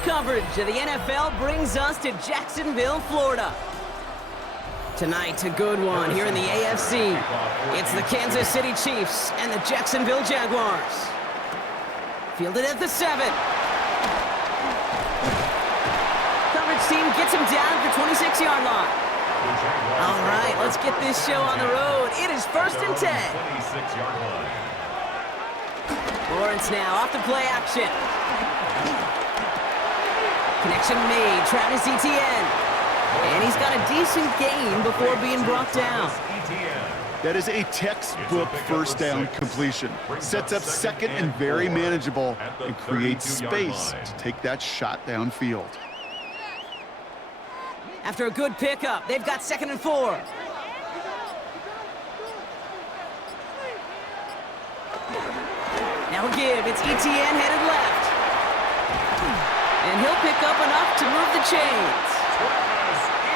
best coverage of the NFL brings us to Jacksonville, Florida. Tonight, a good one here in the AFC. It's the Kansas City Chiefs and the Jacksonville Jaguars. Fielded at the 7. Coverage team gets him down at the 26-yard line. All right, let's get this show on the road. It is 1st and 10. Lawrence now off the play action. Connection made, Travis Etienne. And he's got a decent gain before being brought down. That is a textbook first down completion. Sets up second and very manageable and creates space to take that shot downfield. After a good pickup, they've got 2nd and 4. Now a give, it's Etienne headed left. And he'll pick up enough to move the chains.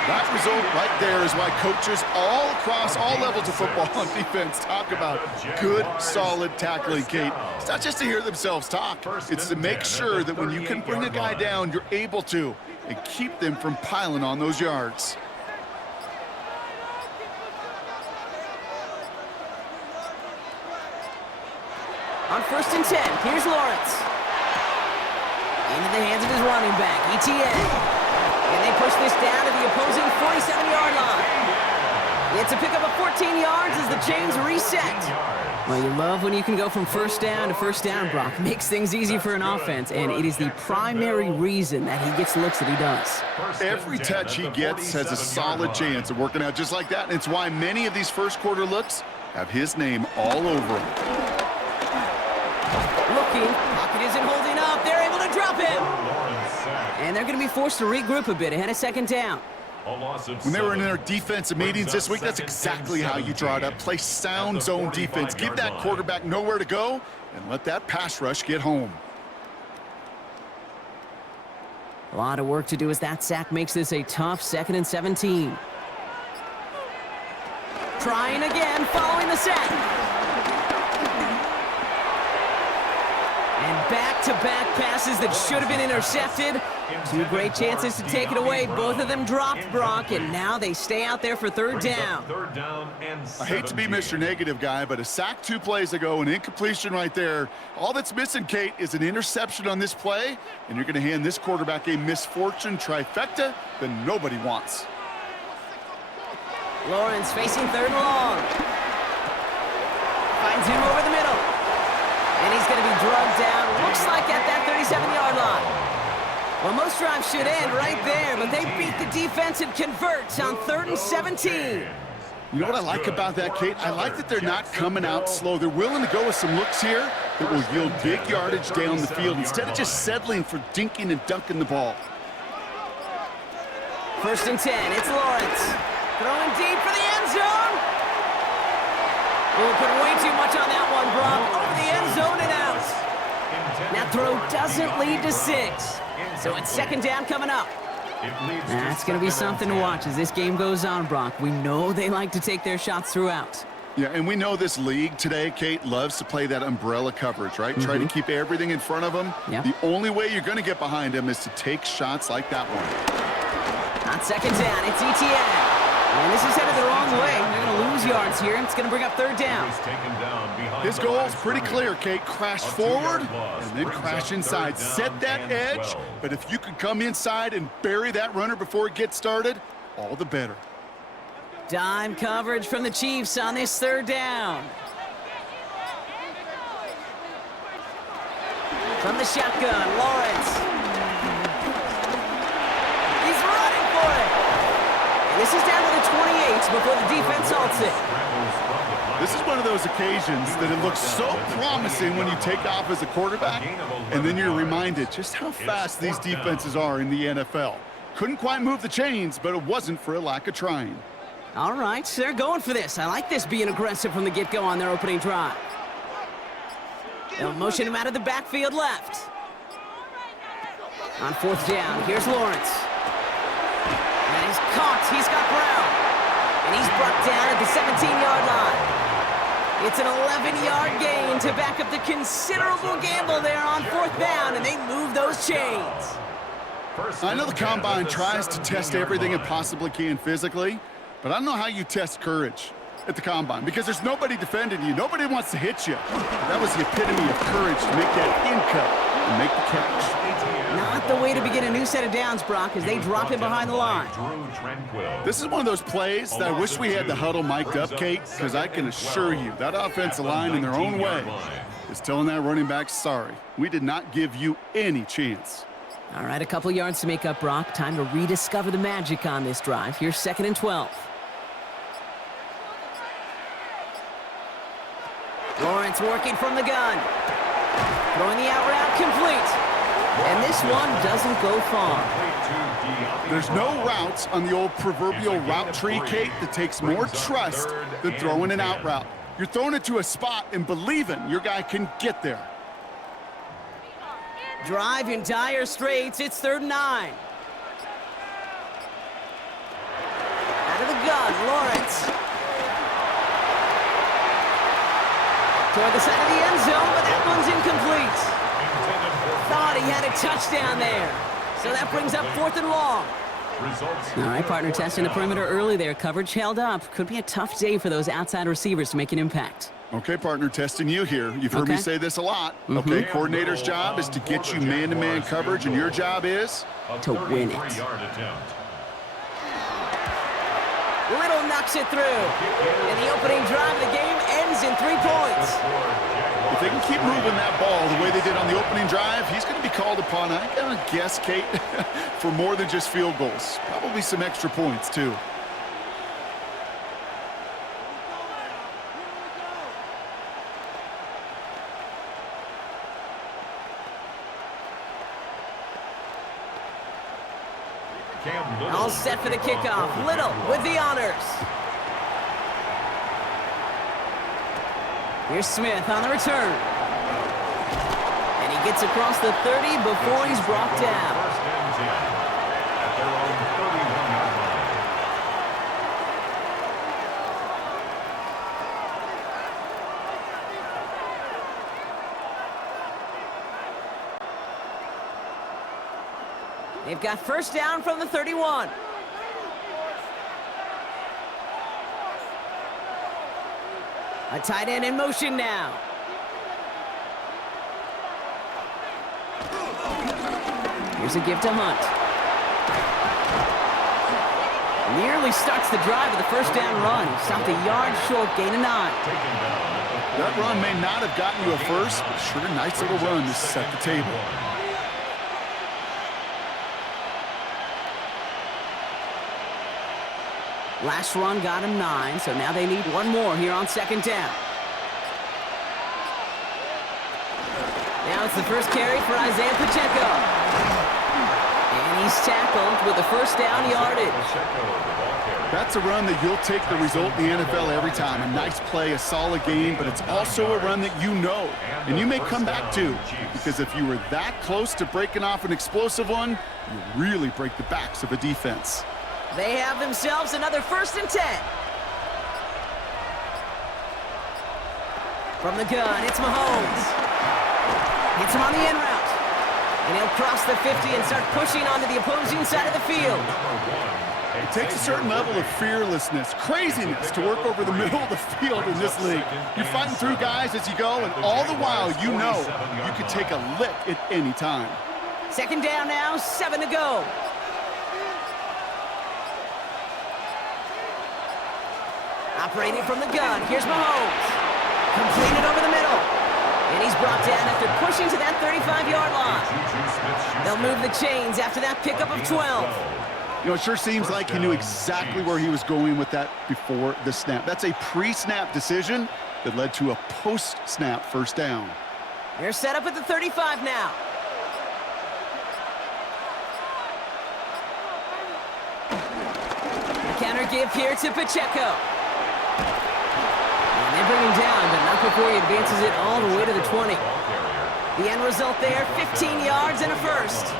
That result right there is why coaches all across all levels of football on defense talk about good, solid tackling, Kate. It's not just to hear themselves talk. It's to make sure that when you can bring a guy down, you're able to, and keep them from piling on those yards. On 1st and 10, here's Lawrence. Into the hands of his running back, Etienne. And they push this down to the opposing 47-yard line. It's a pickup of 14 yards as the chains reset. Well, you love when you can go from first down to first down, Brock. Makes things easy for an offense, and it is the primary reason that he gets looks that he does. Every touch he gets has a solid chance of working out just like that, and it's why many of these first quarter looks have his name all over them. Looking, pocket isn't holding up. They're able to drop him. And they're going to be forced to regroup a bit ahead of 2nd down. When they were in their defensive meetings this week, that's exactly how you draw it up. Play sound zone defense. Give that quarterback nowhere to go, and let that pass rush get home. A lot of work to do as that sack makes this a tough 2nd and 17. Trying again following the sack. And back-to-back passes that should have been intercepted. 2 great chances to take it away. Both of them dropped, Brock, and now they stay out there for 3rd down. I hate to be Mr. Negative guy, but a sack 2 plays ago, an incompletion right there. All that's missing, Kate, is an interception on this play, and you're going to hand this quarterback a misfortune trifecta that nobody wants. Lawrence facing 3rd and long. Finds him over the middle. And he's going to be drugged down, looks like at that 37-yard line. Well, most drives should end right there, but they beat the defense and convert on 3rd and 17. You know what I like about that, Kate? I like that they're not coming out slow. They're willing to go with some looks here that will yield big yardage down the field instead of just settling for dinking and dunking the ball. 1st and 10, it's Lawrence. Throwing deep for the end zone. Oh, put way too much on that one, Brock. Over the end zone and out. That throw doesn't lead to 6. So it's 2nd down coming up. That's going to be something to watch as this game goes on, Brock. We know they like to take their shots throughout. Yeah, and we know this league today, Kate, loves to play that umbrella coverage, right? Try to keep everything in front of them. Yep. The only way you're going to get behind them is to take shots like that one. On 2nd down, it's Etienne. And this is headed the wrong way. They're going to lose yards here, and it's going to bring up 3rd down. His goal is pretty clear, Kate. Crash forward and then crash inside. Set that edge, but if you can come inside and bury that runner before it gets started, all the better. Dime coverage from the Chiefs on this 3rd down. From the shotgun, Lawrence. He's running for it. And this is down to the 28 before the defense halts it. This is one of those occasions that it looks so promising when you take off as a quarterback, and then you're reminded just how fast these defenses are in the NFL. Couldn't quite move the chains, but it wasn't for a lack of trying. All right, so they're going for this. I like this being aggressive from the get-go on their opening drive. They'll motion him out of the backfield left. On 4th down, here's Lawrence. And he's caught. He's got Brown. And he's brought down at the 17-yard line. It's an 11-yard gain to back up the considerable gamble there on 4th down, and they move those chains. I know the Combine tries to test everything it possibly can physically, but I don't know how you test courage at the Combine because there's nobody defending you. Nobody wants to hit you. That was the epitome of courage to make that in cut and make the catch. Not the way to begin a new set of downs, Brock, as they drop him behind the line. This is one of those plays that I wish we had the huddle mic'd up, Kate, because I can assure you that offensive line in their own way is telling that running back, sorry, we did not give you any chance. All right, a couple yards to make up, Brock. Time to rediscover the magic on this drive. Here's 2nd and 12. Lawrence working from the gun. Throwing the out route complete. And this one doesn't go far. There's no routes on the old proverbial route tree, Kate, that takes more trust than throwing an out route. You're throwing it to a spot and believing your guy can get there. Drive in dire straits. It's 3rd and 9. Out of the gun, Lawrence. Toward the side of the end zone, but that one's incomplete. Thought he had a touchdown there. So that brings up 4th and long. All right, partner testing the perimeter early there. Coverage held up. Could be a tough day for those outside receivers to make an impact. Okay, partner, testing you here. You've heard me say this a lot. Okay, coordinator's job is to get you man-to-man coverage, and your job is? To win it. Little knocks it through. And the opening drive of the game ends in 3 points. If they can keep moving that ball the way they did on the opening drive, he's going to be called upon, I gotta guess, Kate, for more than just field goals. Probably some extra points, too. All set for the kickoff. Little with the honors. Here's Smith on the return. And he gets across the 30 before he's brought down. They've got 1st down from the 31. A tight end in motion now. Here's a give to Hunt. Nearly starts the drive with the 1st down run. Stopped a yard short, gain of 9. That run may not have gotten you a first, but sure, nice little run to set the table. Last run got him 9, so now they need one more here on 2nd down. Now it's the first carry for Isaiah Pacheco. And he's tackled with the 1st down yardage. That's a run that you'll take the result in the NFL every time. A nice play, a solid game, but it's also a run that you know, and you may come back to, because if you were that close to breaking off an explosive one, you really break the backs of a defense. They have themselves another 1st and 10. From the gun, it's Mahomes. Hits him on the in route. And he'll cross the 50 and start pushing onto the opposing side of the field. It takes a certain level of fearlessness, craziness to work over the middle of the field in this league. You're fighting through guys as you go, and all the while you know you can take a lick at any time. 2nd down now, 7 to go. Operating from the gun, here's Mahomes. Completed over the middle. And he's brought down after pushing to that 35-yard line. They'll move the chains after that pickup of 12. You know, it sure seems like he knew exactly where he was going with that before the snap. That's a pre-snap decision that led to a post-snap 1st down. They're set up at the 35 now. The counter give here to Pacheco. And they bring him down, but not before he advances it all the way to the 20. The end result there, 15 yards and a 1st.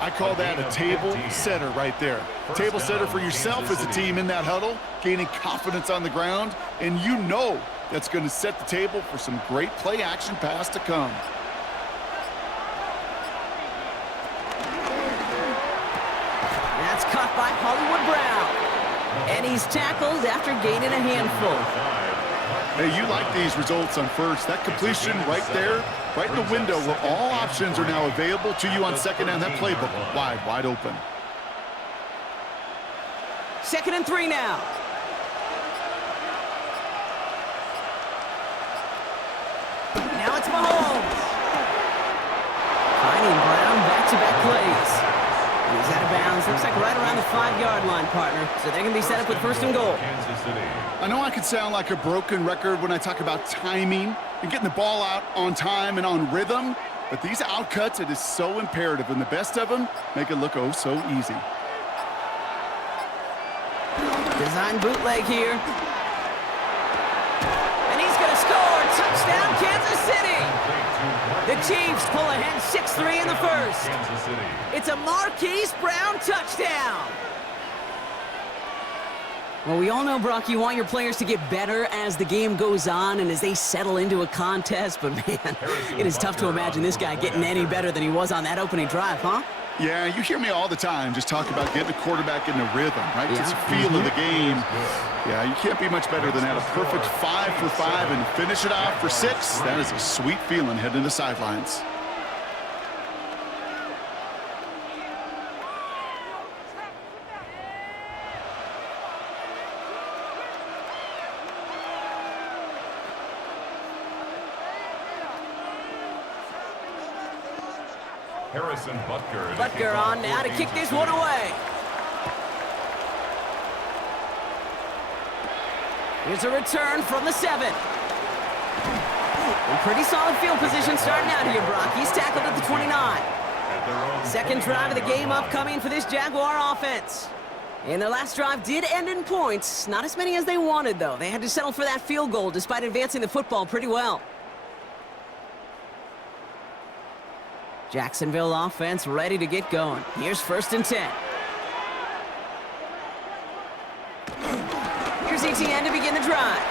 I call that a table setter right there. Table setter for yourself as a team in that huddle, gaining confidence on the ground, and you know that's going to set the table for some great play action pass to come. That's caught by Hollywood Brown. And he's tackled after gaining a handful. Hey, you like these results on first. That completion right there, right in the window where all options are now available to you on second down. That playbook wide open. 2nd and 3 now. Now it's Mahomes. Finding Brown back-to-back plays. And he's out of bounds. Looks like right around the 5-yard line, partner. So they're going to be set up with 1st and goal. I know I could sound like a broken record when I talk about timing and getting the ball out on time and on rhythm, but these outcuts, it is so imperative, and the best of them make it look oh so easy. Design bootleg here. And he's going to score. Touchdown, Kansas City. The Chiefs pull ahead 6-3 in the first. It's a Marquise Brown touchdown. Well, we all know, Brock, you want your players to get better as the game goes on and as they settle into a contest, but man, it is tough to imagine this guy getting any better than he was on that opening drive, huh? Yeah, you hear me all the time just talk about getting the quarterback in the rhythm, right? Yeah. It's a feel of the game. Yeah, you can't be much better than that. A perfect 5 for 5 and finish it off for 6. That is a sweet feeling heading to the sidelines. Butker on now to kick this one away. Here's a return from the 7. In pretty solid field position starting out here, Brock. He's tackled at the 29. 2nd drive of the game upcoming for this Jaguar offense. And their last drive did end in points. Not as many as they wanted, though. They had to settle for that field goal despite advancing the football pretty well. Jacksonville offense ready to get going. Here's 1st and 10. Here's Etienne to begin the drive.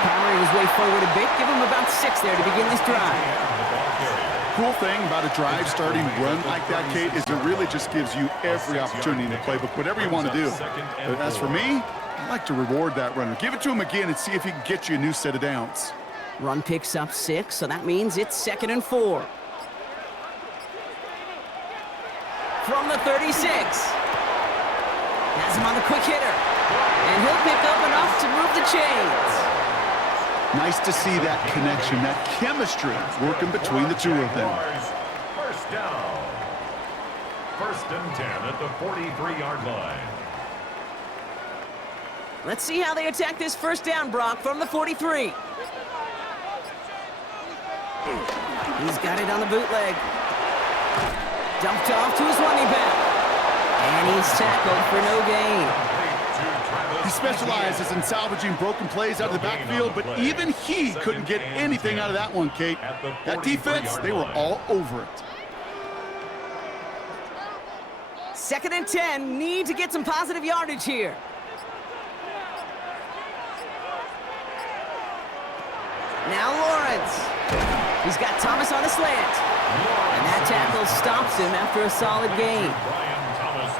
Powering his way forward a bit. Give him about 6 there to begin this drive. Cool thing about a drive starting run like that, Kate, is it really just gives you every opportunity in the playbook, whatever you want to do. But as for me, I like to reward that runner. Give it to him again and see if he can get you a new set of downs. Run picks up 6, so that means it's 2nd and 4. From the 36. Has him on the quick hitter. And he'll pick up enough to move the chains. Nice to see that connection, that chemistry working between the two of them. First down. 1st and 10 at the 43-yard line. Let's see how they attack this 1st down, Brock, from the 43. He's got it on the bootleg. Dumped off to his running back. And he's tackled for no gain. He specializes in salvaging broken plays out of the backfield, but even he couldn't get anything out of that one, Kate. That defense, they were all over it. 2nd and 10, need to get some positive yardage here. Now Lawrence. He's got Thomas on a slant. And that tackle stops him after a solid gain.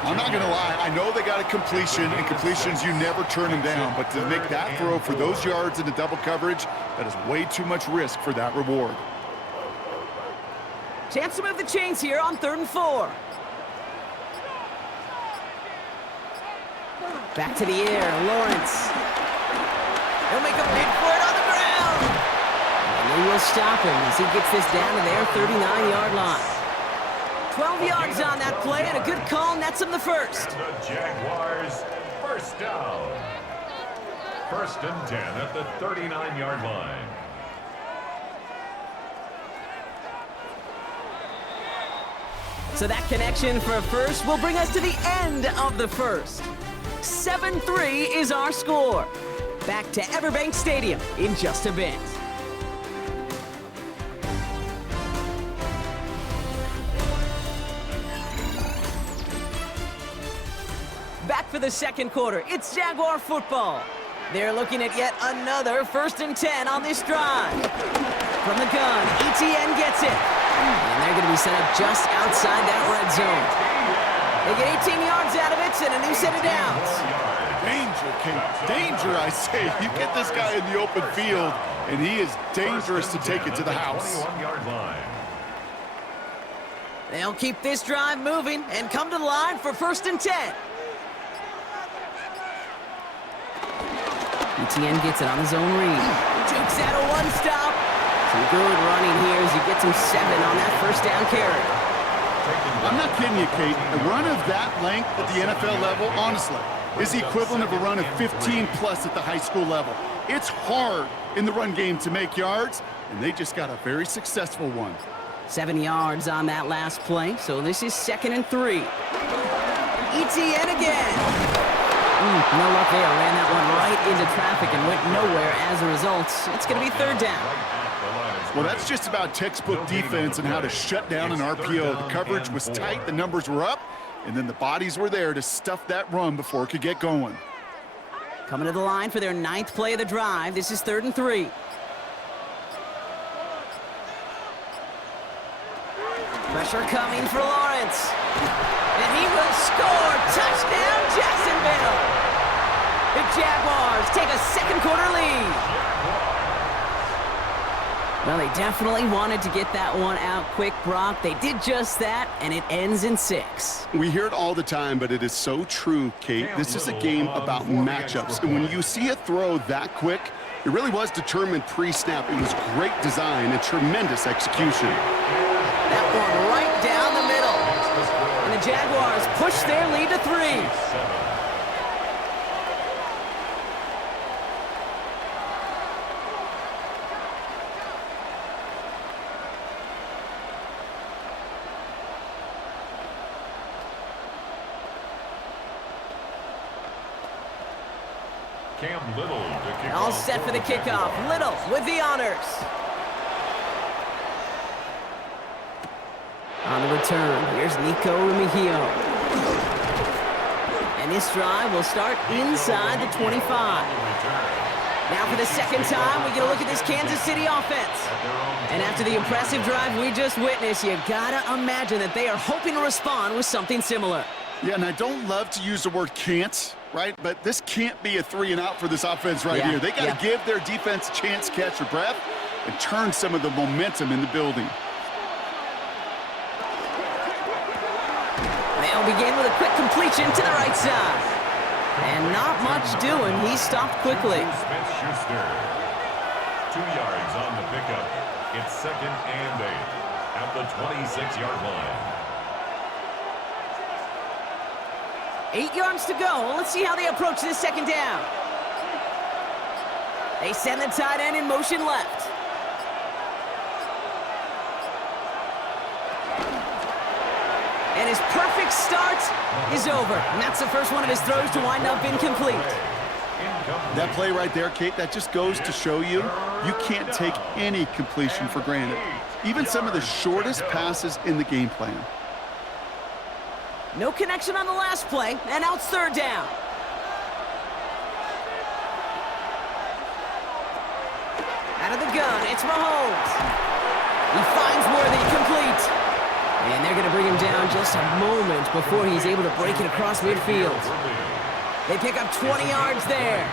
I'm not going to lie. I know they got a completion, and completions, you never turn them down. But to make that throw for those yards into double coverage, that is way too much risk for that reward. Chance to move the chains here on 3rd and 4. Back to the air, Lawrence. He'll make a bid for it on the ground. And they will stop him as he gets this down to their 39-yard line. 12 yards on that play, and a good call nets him the first. And the Jaguars, first down. 1st and 10 at the 39-yard line. So that connection for a first will bring us to the end of the first. 7-3 is our score. Back to Everbank Stadium in just a bit. Back for the second quarter. It's Jaguar football. They're looking at yet another 1st and 10 on this drive. From the gun, Etienne gets it. And they're they're going to be set up just outside that red zone. They get 18 yards out of it and a new set of downs. Danger, Kate. Danger, I say. You get this guy in the open field, and he is dangerous to take it to the house. 21-yard line. They'll keep this drive moving and come to the line for 1st and 10. ETN gets it on his own read. Jukes out a one-stop. Some good running here as he gets him 7 on that 1st down carry. I'm not kidding you, Kate. A run of that length at the NFL level, honestly, is the equivalent of a run of 15-plus at the high school level. It's hard in the run game to make yards, and they just got a very successful one. 7 yards on that last play, so this is 2nd and 3. ETN again. No luck there. Ran that one right into traffic and went nowhere as a result. It's going to be 3rd down. Well, that's just about textbook defense and how to shut down an RPO. The coverage was tight, the numbers were up, and then the bodies were there to stuff that run before it could get going. Coming to the line for their 9th play of the drive. This is 3rd and 3. Pressure coming for Lawrence. And he will score. Touchdown, Jacksonville. The Jaguars take a 2nd quarter lead. Well, they definitely wanted to get that one out quick, Brock. They did just that, and it ends in 6. We hear it all the time, but it is so true, Kate. This is a game about matchups. And when you see a throw that quick, it really was determined pre-snap. It was great design and tremendous execution. That one right down the middle. And the Jaguars push their lead to 3. All set for the kickoff. Little with the honors. On the return, here's Nico Remigio. And this drive will start inside the 25. Now for the 2nd time, we get a look at this Kansas City offense. And after the impressive drive we just witnessed, you gotta imagine that they are hoping to respond with something similar. Yeah, and I don't love to use the word can't, right? But this can't be a 3-and-out for this offense right here. They got to give their defense a chance to catch their breath and turn some of the momentum in the building. They'll begin with a quick completion to the right side. And not much doing. He stopped quickly. Smith-Schuster. 2 yards on the pickup. It's 2nd and 8 at the 26-yard line. 8 yards to go. Let's see how they approach this 2nd down. They send the tight end in motion left. And his perfect start is over. And that's the first one of his throws to wind up incomplete. That play right there, Kate, that just goes to show you, you can't take any completion for granted. Even some of the shortest passes in the game plan. No connection on the last play, and now it's 3rd down. Out of the gun, it's Mahomes. He finds Worthy complete. And they're going to bring him down just a moment before he's able to break it across midfield. They pick up 20 yards there.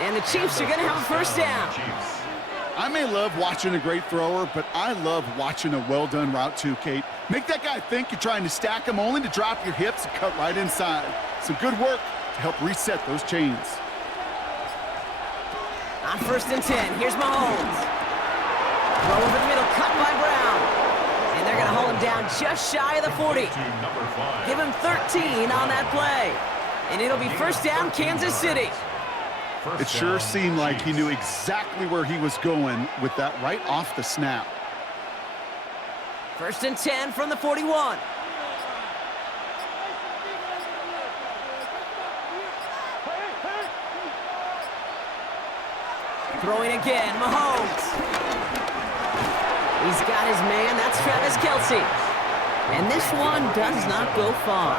And the Chiefs are going to have a 1st down. I may love watching a great thrower, but I love watching a well-done route too, Kate. Make that guy think you're trying to stack him only to drop your hips and cut right inside. Some good work to help reset those chains. On 1st and 10, here's Mahomes. Throw over the middle, cut by Brown. And they're going to haul him down just shy of the 40. Give him 13 on that play. And it'll be 1st down, Kansas City. It sure seemed like he knew exactly where he was going with that right off the snap. 1st and 10 from the 41. Throwing again, Mahomes. He's got his man, that's Travis Kelce. And this one does not go far.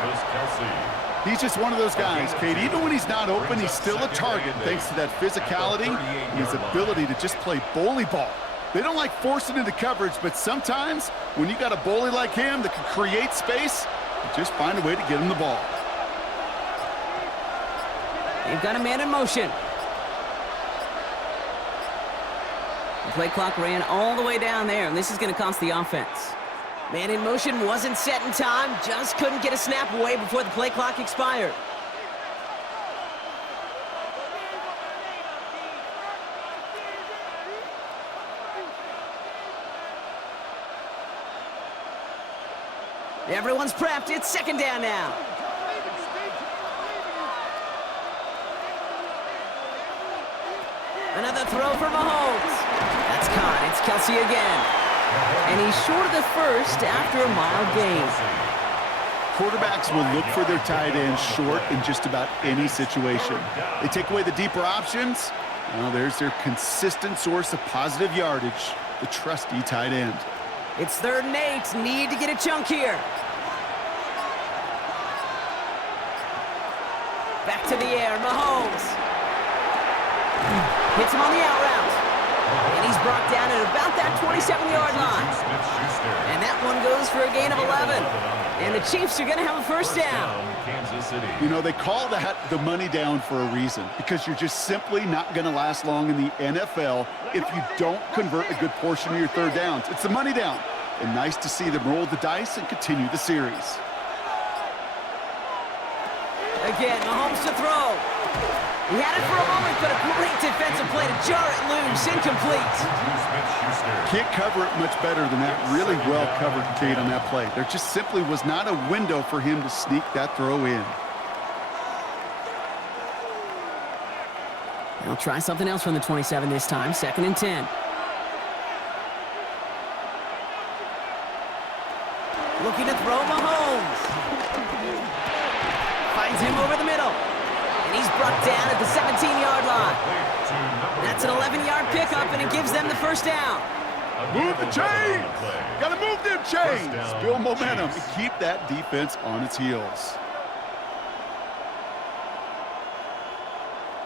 He's just one of those guys, Kate. Even when he's not open, he's still a target thanks to that physicality and his ability to just play bully ball. They don't like forcing into coverage, but sometimes when you got a bully like him that can create space, you just find a way to get him the ball. They've got a man in motion. The play clock ran all the way down there, and this is going to cost the offense. Man in motion wasn't set in time, just couldn't get a snap away before the play clock expired. Everyone's prepped. It's second down now. Another throw for Mahomes. That's caught. It's Kelsey again. And he's short of the first after a mild gain. Quarterbacks will look for their tight end short in just about any situation. They take away the deeper options. Well, there's their consistent source of positive yardage, the trusty tight end. It's 3rd and 8. Need to get a chunk here. Back to the air. Mahomes. Hits him on the out route. And he's brought down at about that 27-yard line. And that one goes for a gain of 11. And the Chiefs are going to have a first down. You know, they call that the money down for a reason, because you're just simply not going to last long in the NFL if you don't convert a good portion of your 3rd downs. It's the money down. And nice to see them roll the dice and continue the series. Again, Mahomes to throw. He had it for a moment, but a great defensive play to jar it loose. Incomplete. Can't cover it much better than that. Really well covered, Kate, on that play. There just simply was not a window for him to sneak that throw in. They'll try something else from the 27 this time. 2nd and 10. Looking to throw Mahomes. Finds him over the middle. And he's brought down at the 17-yard line. That's an 11-yard pickup, and it gives them the first down. Move the chains! Gotta move them chains! Build momentum and keep that defense on its heels.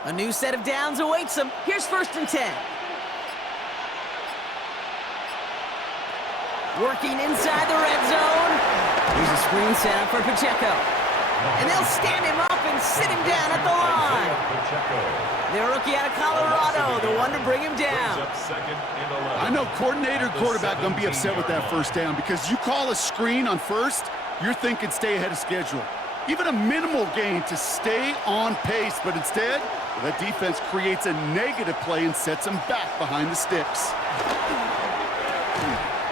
A new set of downs awaits them. Here's 1st and 10. Working inside the red zone. Here's a screen set up for Pacheco. And they'll stand him up and sit him down at the line. The rookie out of Colorado, the one to bring him down. I know coordinator and quarterback going to be upset with that first down, because you call a screen on first, you're thinking stay ahead of schedule. Even a minimal gain to stay on pace, but instead, that defense creates a negative play and sets them back behind the sticks.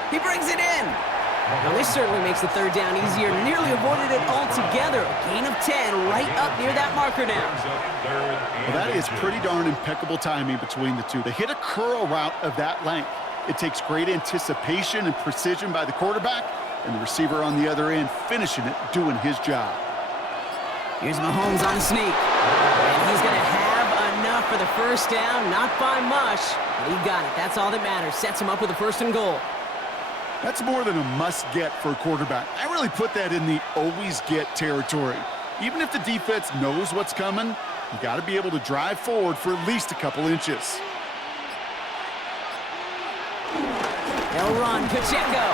He brings it in. Now, this certainly makes the 3rd down easier. Nearly avoided it altogether. A gain of 10 right up near that marker now. Well, that is pretty darn impeccable timing between the two. They hit a curl route of that length. It takes great anticipation and precision by the quarterback, and the receiver on the other end finishing it, doing his job. Here's Mahomes on a sneak. And he's going to have enough for the first down. Not by much, but he got it. That's all that matters. Sets him up with a 1st and goal. That's more than a must-get for a quarterback. I really put that in the always-get territory. Even if the defense knows what's coming, you got to be able to drive forward for at least a couple inches. They'll run. Pacheco.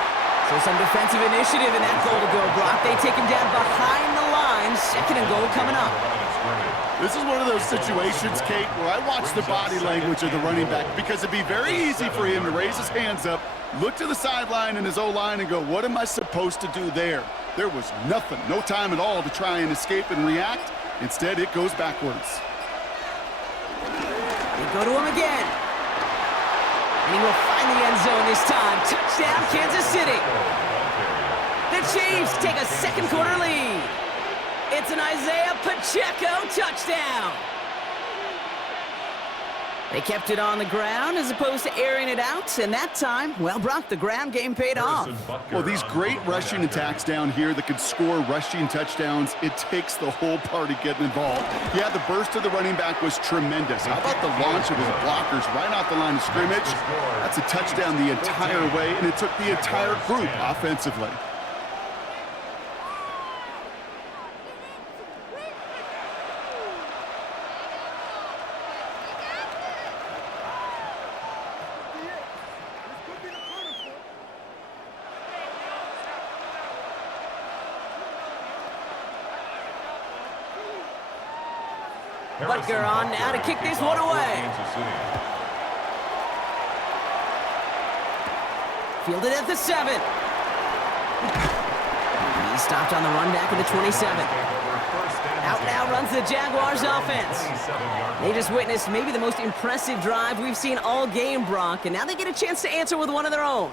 So some defensive initiative in that goal-to-go block. They take him down behind the line. 2nd and goal coming up. This is one of those situations, Kate, where I watch the body language of the running back, because it'd be very easy for him to raise his hands up, look to the sideline in his O-line and go, what am I supposed to do there? There was nothing, no time at all to try and escape and react. Instead, it goes backwards. They go to him again. And he will find the end zone this time. Touchdown, Kansas City. The Chiefs take a 2nd quarter lead. It's an Isaiah Pacheco touchdown. They kept it on the ground as opposed to airing it out, and that time, well, Brock, the ground game paid off. Well, these great rushing attacks down here that can score rushing touchdowns, it takes the whole party getting involved. Yeah, the burst of the running back was tremendous. How about the launch of his blockers right off the line of scrimmage? That's a touchdown the entire way, and it took the entire group offensively. Butker on now to kick this one away. Fielded at the 7. He stopped on the run back at the 27. Out now runs the Jaguars offense. They just witnessed maybe the most impressive drive we've seen all game, Brock, and now they get a chance to answer with one of their own.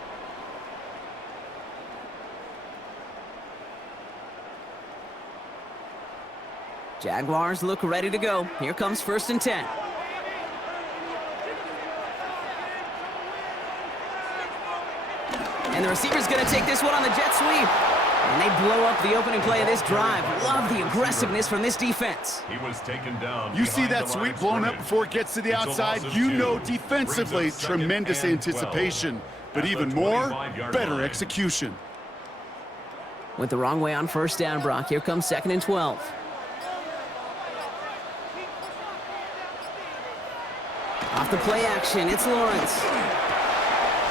Jaguars look ready to go. Here comes 1st and 10. And the receiver's going to take this one on the jet sweep. And they blow up the opening play of this drive. Love the aggressiveness from this defense. He was taken down. You see that sweep blown up before it gets to the outside. You know defensively, tremendous anticipation. But even more, better execution. Went the wrong way on 1st down, Brock. Here comes 2nd and 12. Off the play action, it's Lawrence.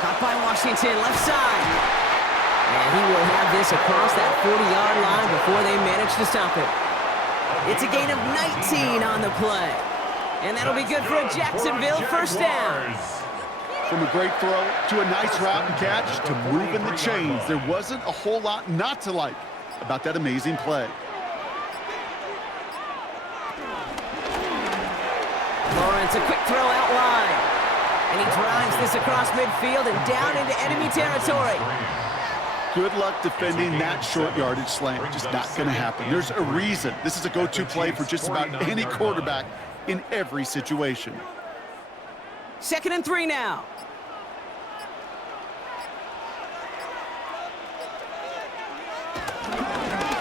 Caught by Washington, left side. And he will have this across that 40-yard line before they manage to stop it. It's a gain of 19 on the play. And that'll be good for a Jacksonville 1st down. From a great throw to a nice route and catch to moving the chains, there wasn't a whole lot not to like about that amazing play. Lawrence, a quick throw out wide. And he drives this across midfield and down into enemy territory. Good luck defending that short yardage slant. Just not going to happen. There's a reason. This is a go-to play for just about any quarterback in every situation. 2nd and 3 now.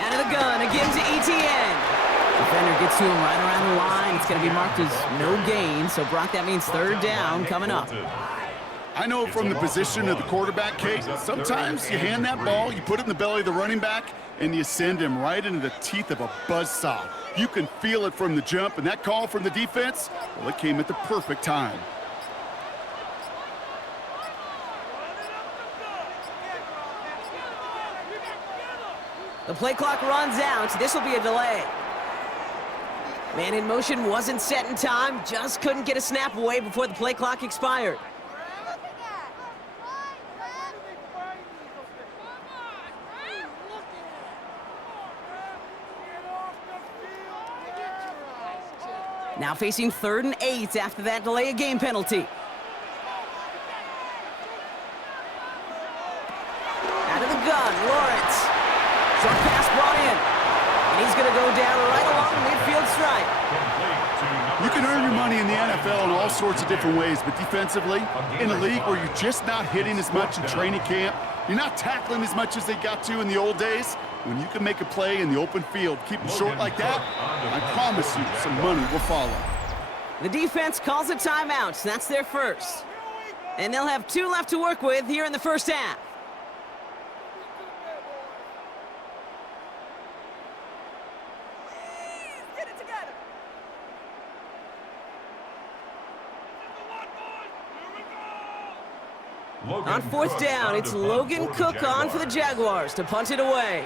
Out of the gun, again to ETN. Defender gets to him right around the line. It's going to be marked as no gain. So, Brock, that means 3rd down coming up. I know from the position of the quarterback, Kate, sometimes you hand that ball, you put it in the belly of the running back, and you send him right into the teeth of a buzzsaw. You can feel it from the jump, and that call from the defense, well, it came at the perfect time. The play clock runs out. This will be a delay. Man in motion wasn't set in time. Just couldn't get a snap away before the play clock expired. Now facing 3rd and 8 after that delay of game penalty. Out of the gun, Lawrence. Short pass brought in. And he's going to go down right along the midfield stripe. You can earn your money in the NFL in all sorts of different ways, but defensively, in a league where you're just not hitting as much in training camp, you're not tackling as much as they got to in the old days, when you can make a play in the open field, keep it short like that, I promise you some money will follow. The defense calls a timeout. That's their first. And they'll have 2 left to work with here in the 1st half. On 4th down, it's Logan Cook on for the Jaguars to punt it away.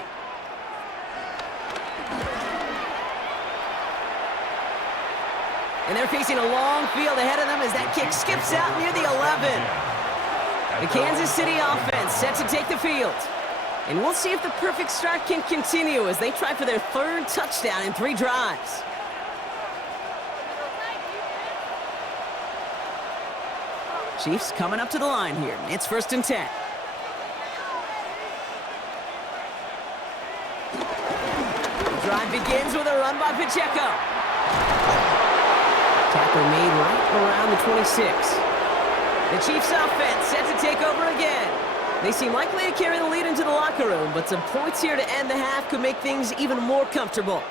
And they're facing a long field ahead of them as that kick skips out near the 11. The Kansas City offense set to take the field. And we'll see if the perfect start can continue as they try for their 3rd touchdown in 3 drives. Chiefs coming up to the line here. It's 1st and 10. The drive begins with a run by Pacheco. Tackle made right around the 26. The Chiefs offense set to take over again. They seem likely to carry the lead into the locker room, but some points here to end the half could make things even more comfortable.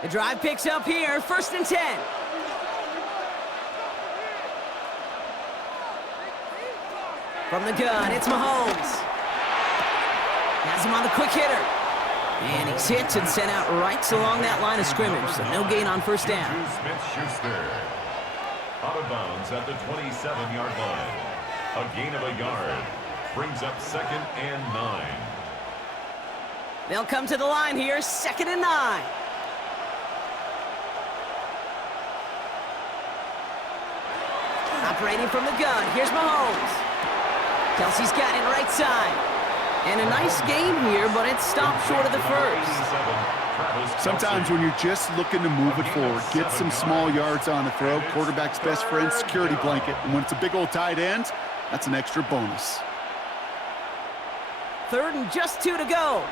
The drive picks up here, 1st and 10. From the gun, it's Mahomes. Has him on the quick hitter. And he's hit and sent out right along that line of scrimmage, so no gain on 1st down. Smith-Schuster out of bounds at the 27-yard line. A gain of a yard brings up 2nd and 9. They'll come to the line here, 2nd and 9. Operating from the gun, here's Mahomes. Kelsey's got it right side. And a nice game here, but it stopped short of the first. Sometimes when you're just looking to move it forward, get some small yards on the throw, quarterback's best friend, security blanket. And when it's a big old tight end, that's an extra bonus. 3rd and just 2 to go.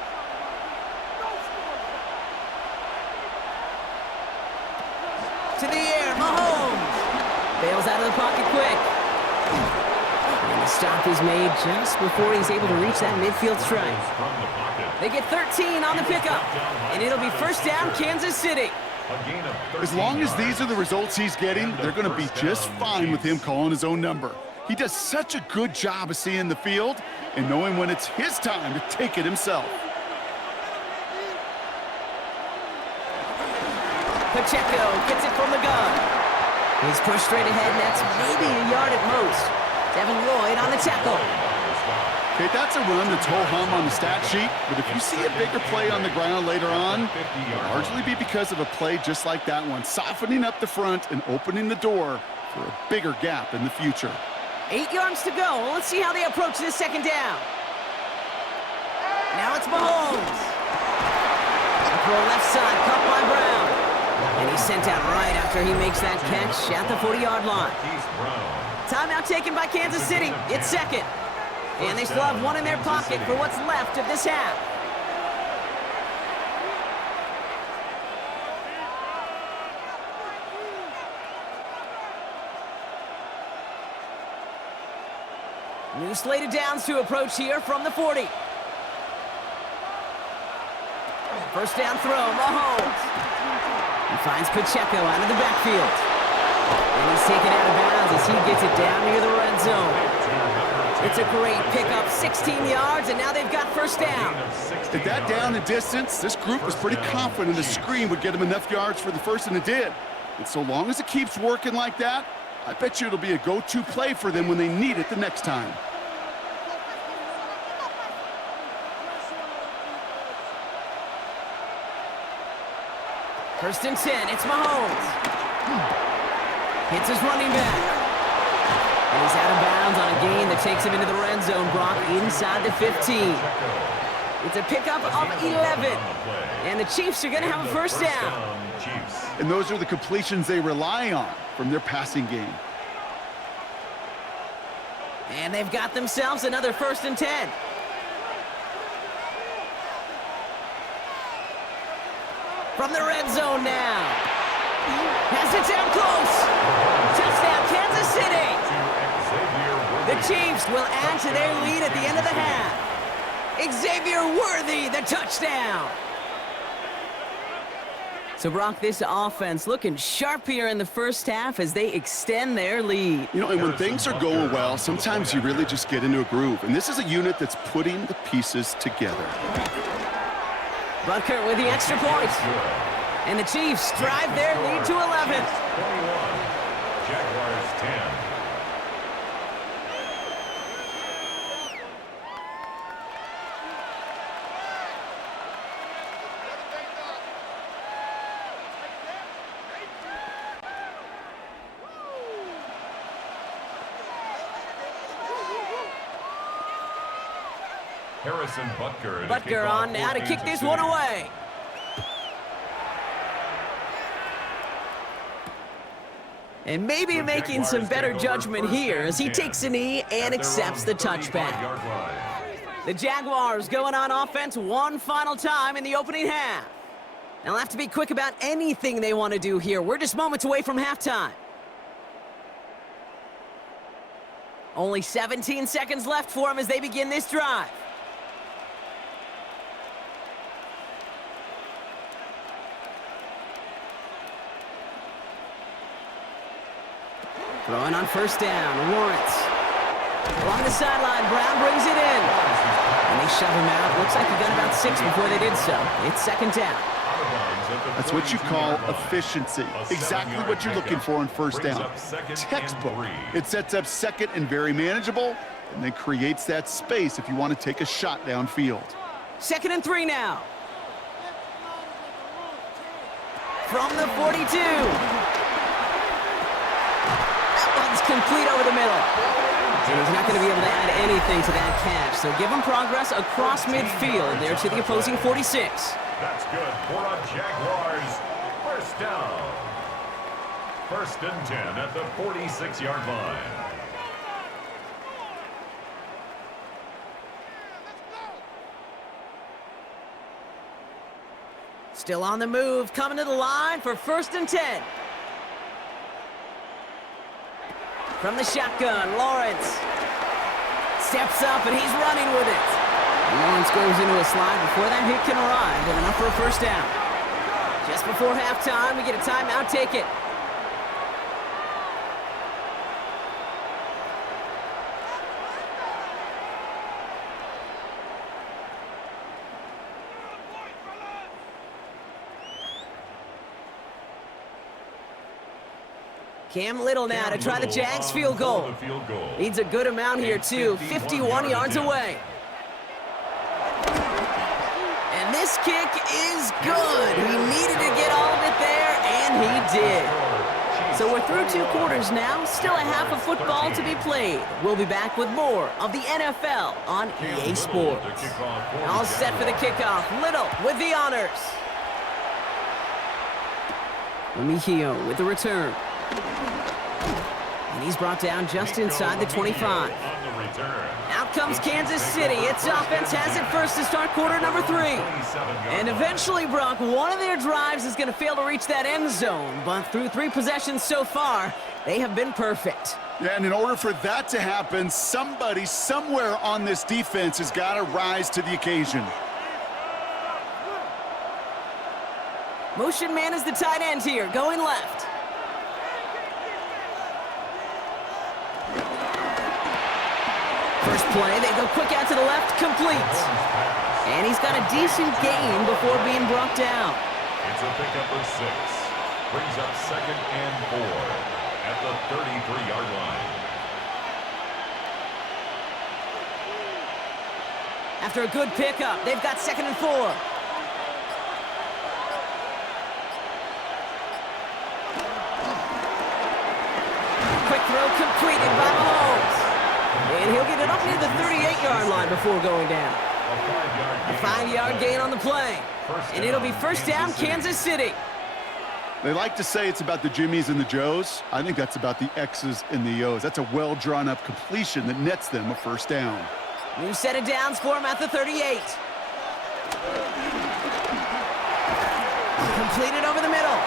To the air, Mahomes. Bails out of the pocket quick. And the stop is made just before he's able to reach that midfield strike. They get 13 on the pickup, and it'll be 1st down, Kansas City. As long as these are the results he's getting, they're going to be just fine with him calling his own number. He does such a good job of seeing the field and knowing when it's his time to take it himself. Pacheco gets it from the gun. He's pushed straight ahead, and that's maybe a yard at most. Devin Lloyd on the tackle. Okay, that's a run that's ho-hum on the stat sheet, but if you see a bigger play on the ground later on, it'll largely be because of a play just like that one, softening up the front and opening the door for a bigger gap in the future. 8 yards to go. Well, let's see how they approach this 2nd down. Now it's Mahomes. Throw left side, caught by Brown. And he's sent out right after he makes that catch at the 40-yard line. Timeout taken by Kansas City. It's 2nd. And they still have one in their pocket for what's left of this half. New slate of downs to approach here from the 40. 1st down throw, Mahomes. He finds Pacheco out of the backfield. And he's taken out of bounds as he gets it down near the red zone. It's a great pickup, 16 yards, and now they've got 1st down. At that down and distance, this group was pretty confident a screen would get them enough yards for the first, and it did. And so long as it keeps working like that, I bet you it'll be a go-to play for them when they need it the next time. First and 10, it's Mahomes. Hits his running back. And he's out of bounds on a gain that takes him into the red zone, Brock, inside the 15. It's a pickup of 11. And the Chiefs are going to have a 1st down. And those are the completions they rely on from their passing game. And they've got themselves another 1st and 10. From the red zone now. Has it down close. Touchdown, Kansas City. The Chiefs will add to their lead at the end of the half. Xavier Worthy, the touchdown. So, Brock, this offense looking sharp here in the 1st half as they extend their lead. You know, and when things are going well, sometimes you really just get into a groove. And this is a unit that's putting the pieces together. Butker with the extra point. And the Chiefs drive their lead to 11. Jaguars 10. Harrison Butker. Butker on now to kick this one away. And maybe making some better judgment here as he takes a knee and accepts the touchback. The Jaguars going on offense one final time in the opening half. They'll have to be quick about anything they want to do here. We're just moments away from halftime. Only 17 seconds left for them as they begin this drive. Throwing on 1st down, Lawrence. Along the sideline, Brown brings it in. And they shove him out. Looks like he got about 6 before they did so. It's 2nd down. That's what you call efficiency. Exactly what you're looking for on 1st down. Textbook. It sets up 2nd and very manageable, and then creates that space if you want to take a shot downfield. 2nd and 3 now. From the 42. That one's complete over the middle. And he's not going to be able to add anything to that catch. So give him progress across midfield there to the opposing 46. That's good for a Jaguars first down. 1st and 10 at the 46-yard line. Still on the move, coming to the line for 1st and 10. From the shotgun, Lawrence steps up and he's running with it. Lawrence goes into a slide before that hit can arrive, with enough for a 1st down. Just before halftime, we get a timeout, take it. Cam Little now to try the Jags field goal. Needs a good amount here, too. 51 yards away. And this kick is good. He needed to get all of it there, and he did. So we're through 2 quarters now. Still a half of football to be played. We'll be back with more of the NFL on EA Sports. All set for the kickoff. Little with the honors. Mejio with the return. And he's brought down just inside the 25. Out comes Kansas City. Its offense has it first to start quarter number 3. And eventually, Brock, one of their drives is going to fail to reach that end zone. But through 3 possessions so far, they have been perfect. Yeah, and in order for that to happen, somebody somewhere on this defense has got to rise to the occasion. Motion man is the tight end here, going left. First play, they go quick out to the left, complete. And he's got a decent gain before being brought down. It's a pickup of 6. Brings up 2nd and 4 at the 33-yard line. After a good pickup, they've got 2nd and 4. Quick throw completed by Mahomes. And he'll get it up near the 38-yard line before going down. A 5-yard gain on the play. And it'll be 1st down, Kansas City. They like to say it's about the Jimmies and the Joes. I think that's about the X's and the O's. That's a well-drawn-up completion that nets them a 1st down. New set of downs for him at the 38. Completed over the middle.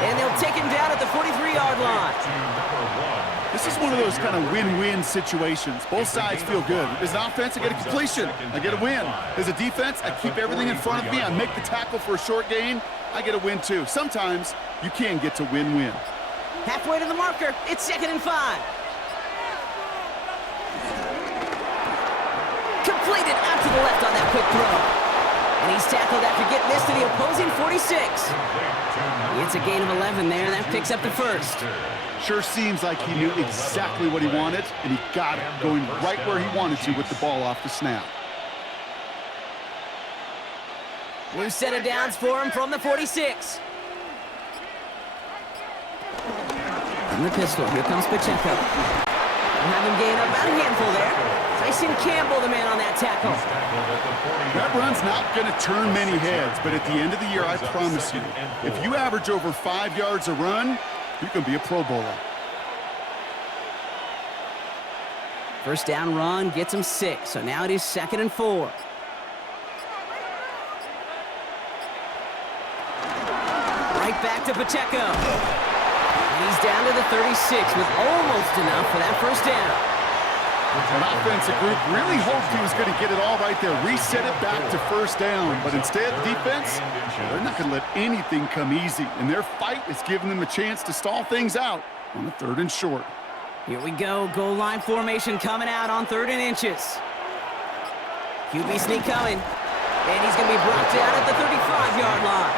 And they'll take him down at the 43-yard line. This is one of those kind of win-win situations. Both sides feel good. As an offense, I get a completion. I get a win. As a defense, I keep everything in front of me. I make the tackle for a short gain. I get a win, too. Sometimes you can get to win-win. Halfway to the marker. It's 2nd and 5. Completed out to the left on that quick throw. And he's tackled after getting this to the opposing 46. It's a gain of 11 there. That picks up the 1st. Sure seems like he knew exactly what he wanted, and he got it, going right where he wanted to with the ball off the snap. New set of downs for him from the 46. From the pistol, here comes Pacheco. We'll have him gain up about a handful there. Tyson Campbell, the man on that tackle. That run's not going to turn many heads, but at the end of the year, I promise you, if you average over 5 yards a run, you can be a Pro Bowler. 1st down run gets him 6, so now it is 2nd and 4. Right back to Pacheco. And he's down to the 36 with almost enough for that 1st down. An offensive group really hoped he was going to get it all right there, reset it back to 1st down. But instead, defense, they're not going to let anything come easy. And their fight is giving them a chance to stall things out on the 3rd and short. Here we go. Goal line formation coming out on 3rd and inches. QB sneak coming. And he's going to be brought down at the 35-yard line.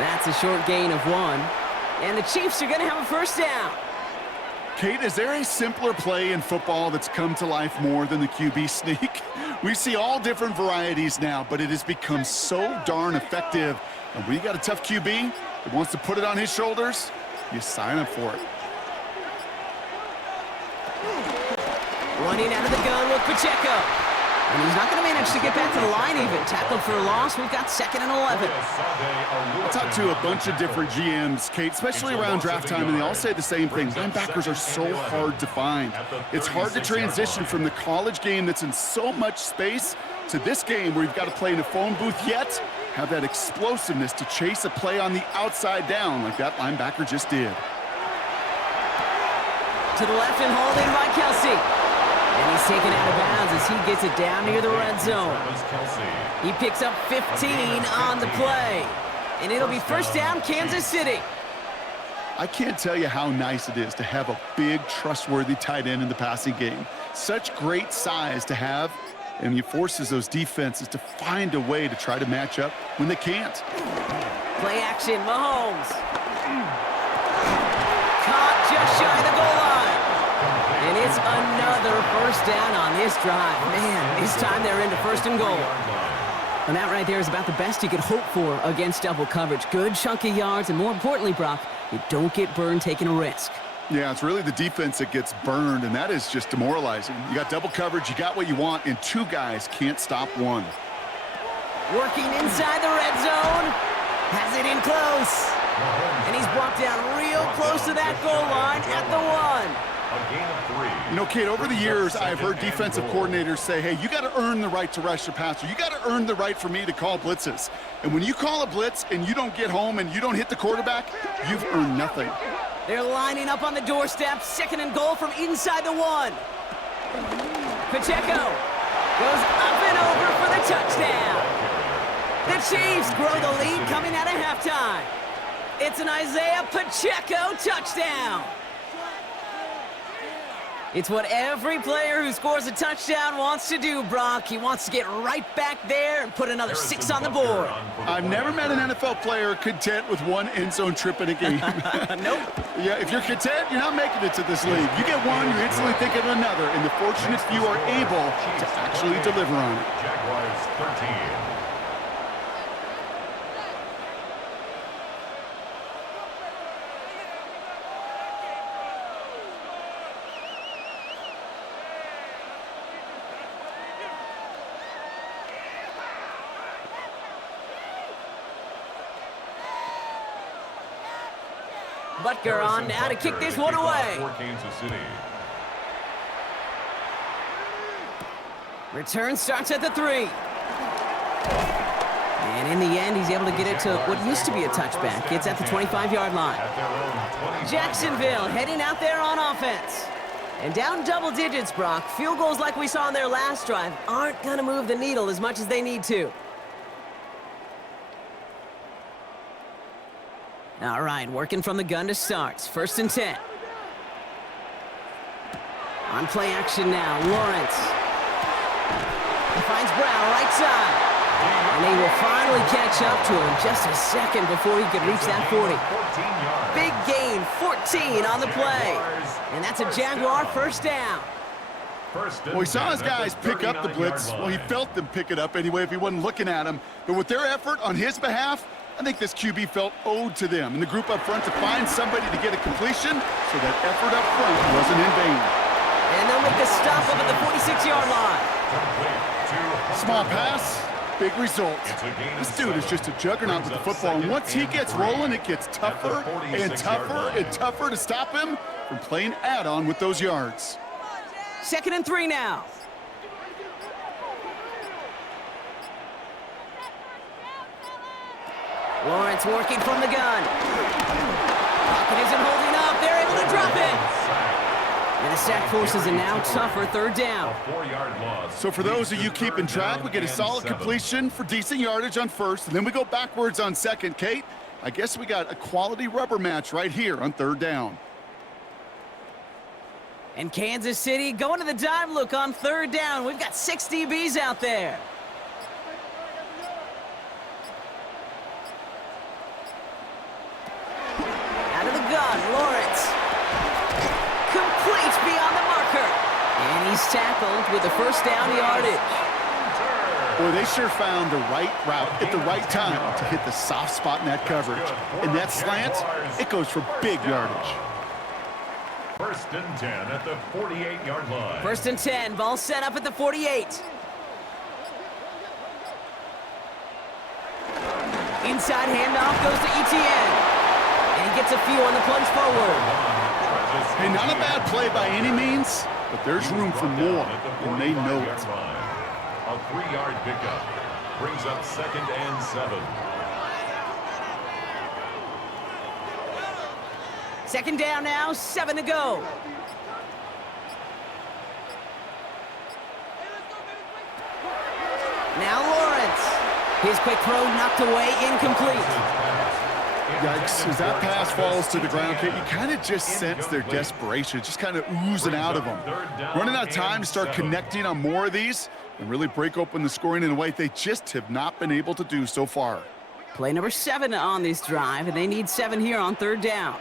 That's a short gain of 1. And the Chiefs are going to have a 1st down. Kate, is there a simpler play in football that's come to life more than the QB sneak? We see all different varieties now, but it has become so darn effective. And when you got a tough QB that wants to put it on his shoulders, you sign up for it. Running out of the gun with Pacheco. And he's not going to manage to get back to the line even. Tackled for a loss. We've got 2nd and 11. I talked to a bunch of different GMs, Kate, especially around draft time, and they all say the same thing. Linebackers are so hard to find. It's hard to transition from the college game that's in so much space to this game where you've got to play in a phone booth, yet have that explosiveness to chase a play on the outside down like that linebacker just did. To the left and holding by Kelsey. And he's taken out of bounds as he gets it down near the red zone. He picks up 15 on the play. And it'll be first down, Kansas City. I can't tell you how nice it is to have a big, trustworthy tight end in the passing game. Such great size to have, and he forces those defenses to find a way to try to match up when they can't. Play action, Mahomes. Caught just shy of the goal line. And it's another first down on this drive. Man, this time they're into 1st and goal. And that right there is about the best you could hope for against double coverage. Good chunky yards, and more importantly, Brock, you don't get burned taking a risk. Yeah, it's really the defense that gets burned, and that is just demoralizing. You got double coverage, you got what you want, and 2 guys can't stop one. Working inside the red zone. Has it in close. And he's brought down real close to that goal line at the 1. A gain of 3. You know, Kate, over the years, I've heard defensive coordinators say, hey, you got to earn the right to rush the passer. You got to earn the right for me to call blitzes. And when you call a blitz and you don't get home and you don't hit the quarterback, you've earned nothing. They're lining up on the doorstep. 2nd and goal from inside the 1. Pacheco goes up and over for the touchdown. The Chiefs grow the lead coming out of halftime. It's an Isaiah Pacheco touchdown. It's what every player who scores a touchdown wants to do, Brock. He wants to get right back there and put another 6 on the board. I've never met an NFL player content with 1 end zone trip in a game. Nope. Yeah, if you're content, you're not making it to this league. You get one, you instantly think of another, and the fortunate few are able to actually deliver on it. Jaguars 13. Butker on now to kick this one away. Return starts at the 3. And in the end, he's able to get it to what used to be a touchback. It's at the 25-yard line. Jacksonville heading out there on offense. And down double digits, Brock. Field goals like we saw in their last drive aren't going to move the needle as much as they need to. All right, working from the gun to start. 1st and 10. On play action now, Lawrence. He finds Brown right side. And they will finally catch up to him just a second before he could reach that 40. Big gain, 14 on the play. And that's a Jaguar first down. Well, he saw his guys pick up the blitz. Well, he felt them pick it up anyway if he wasn't looking at him. But with their effort on his behalf, I think this QB felt owed to them and the group up front to find somebody to get a completion, so that effort up front wasn't in vain. And they'll make the stop up at the 46-yard line. Small pass, big result. This dude is just a juggernaut with the football, and once he gets rolling, it gets tougher and tougher and tougher to stop him from playing add-on with those yards. 2nd and 3 now. Lawrence working from the gun. Pocket isn't holding up. They're able to drop it. And the sack forces a now tougher 3rd down. So for those of you keeping track, we get a solid completion for decent yardage on 1st, and then we go backwards on 2nd. Kate, I guess we got a quality rubber match right here on 3rd down. And Kansas City going to the dime look on 3rd down. We've got 6 DBs out there. Out of the gun, Lawrence. tackled with the first down yardage. Boy, they sure found the right route at the right time to hit the soft spot in that coverage. And that slant, it goes for big yardage. 1st and 10 at the 48-yard line. 1st and 10, ball set up at the 48. Inside handoff goes to Etienne. And he gets a few on the plunge forward. Hey, not a bad play by any means, but there's room for more, and they know it. A 3-yard pickup brings up 2nd and 7. 2nd down now, 7 to go. Now Lawrence. His quick throw knocked away, incomplete. Yikes, as that pass falls to the ground, Kate, you kind of just sense their desperation, just kind of oozing out of them. Running out of time to start connecting on more of these and really break open the scoring in a way they just have not been able to do so far. Play number 7 on this drive, and they need 7 here on 3rd down.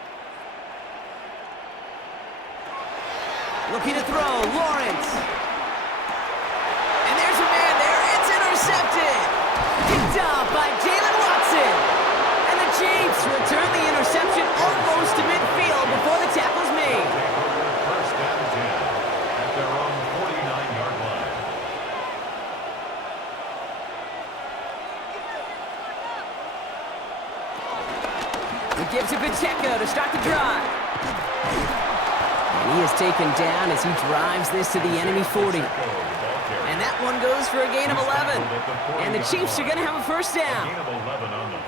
Looking to throw, Lawrence. And there's a man there, it's intercepted. Picked up by Jalen Watson. And the Chiefs return the interception almost to midfield before the tackle's made. 1st and 10 at their own 49-yard line. It gives to Pacheco to start the drive. And he is taken down as he drives this to the enemy 40. And that one goes for a gain of 11. And the Chiefs are going to have a first down.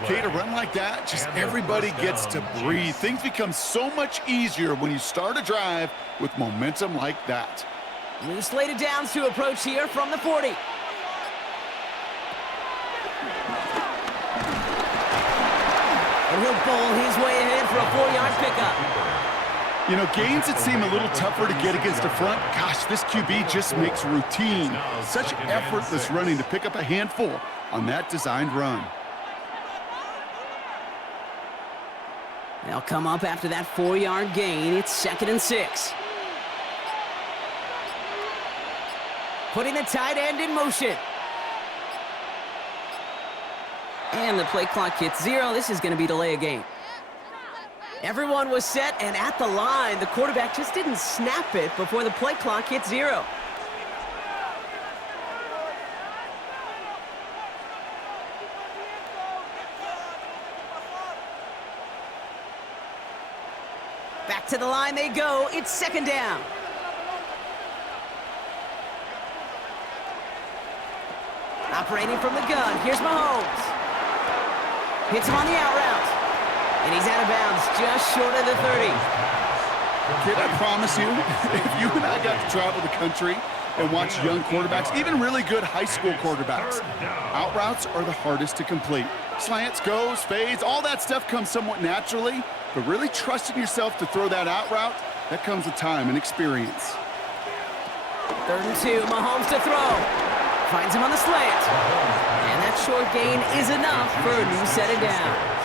Kate, a run like that, just everybody gets to breathe. Things become so much easier when you start a drive with momentum like that. New slated downs to approach here from the 40. And he'll bowl his way ahead for a 4-yard pickup. You know, gains that seem a little tougher to get against the front, gosh, this QB just makes routine. Such effortless running to pick up a handful on that designed run. They'll come up after that 4-yard gain. It's 2nd and 6. Putting the tight end in motion. And the play clock hits 0. This is going to be delay a game. Everyone was set and at the line. The quarterback just didn't snap it before the play clock hit 0. Back to the line they go. It's 2nd down. Operating from the gun. Here's Mahomes. Hits him on the out route. And he's out of bounds just short of the 30. Kid, I promise you, if you and I got to travel the country and watch young quarterbacks, even really good high school quarterbacks, out routes are the hardest to complete. Slants, goes, fades, all that stuff comes somewhat naturally, but really trusting yourself to throw that out route, that comes with time and experience. 3rd and 2, Mahomes to throw. Finds him on the slant. And that short gain is enough for a new set of downs.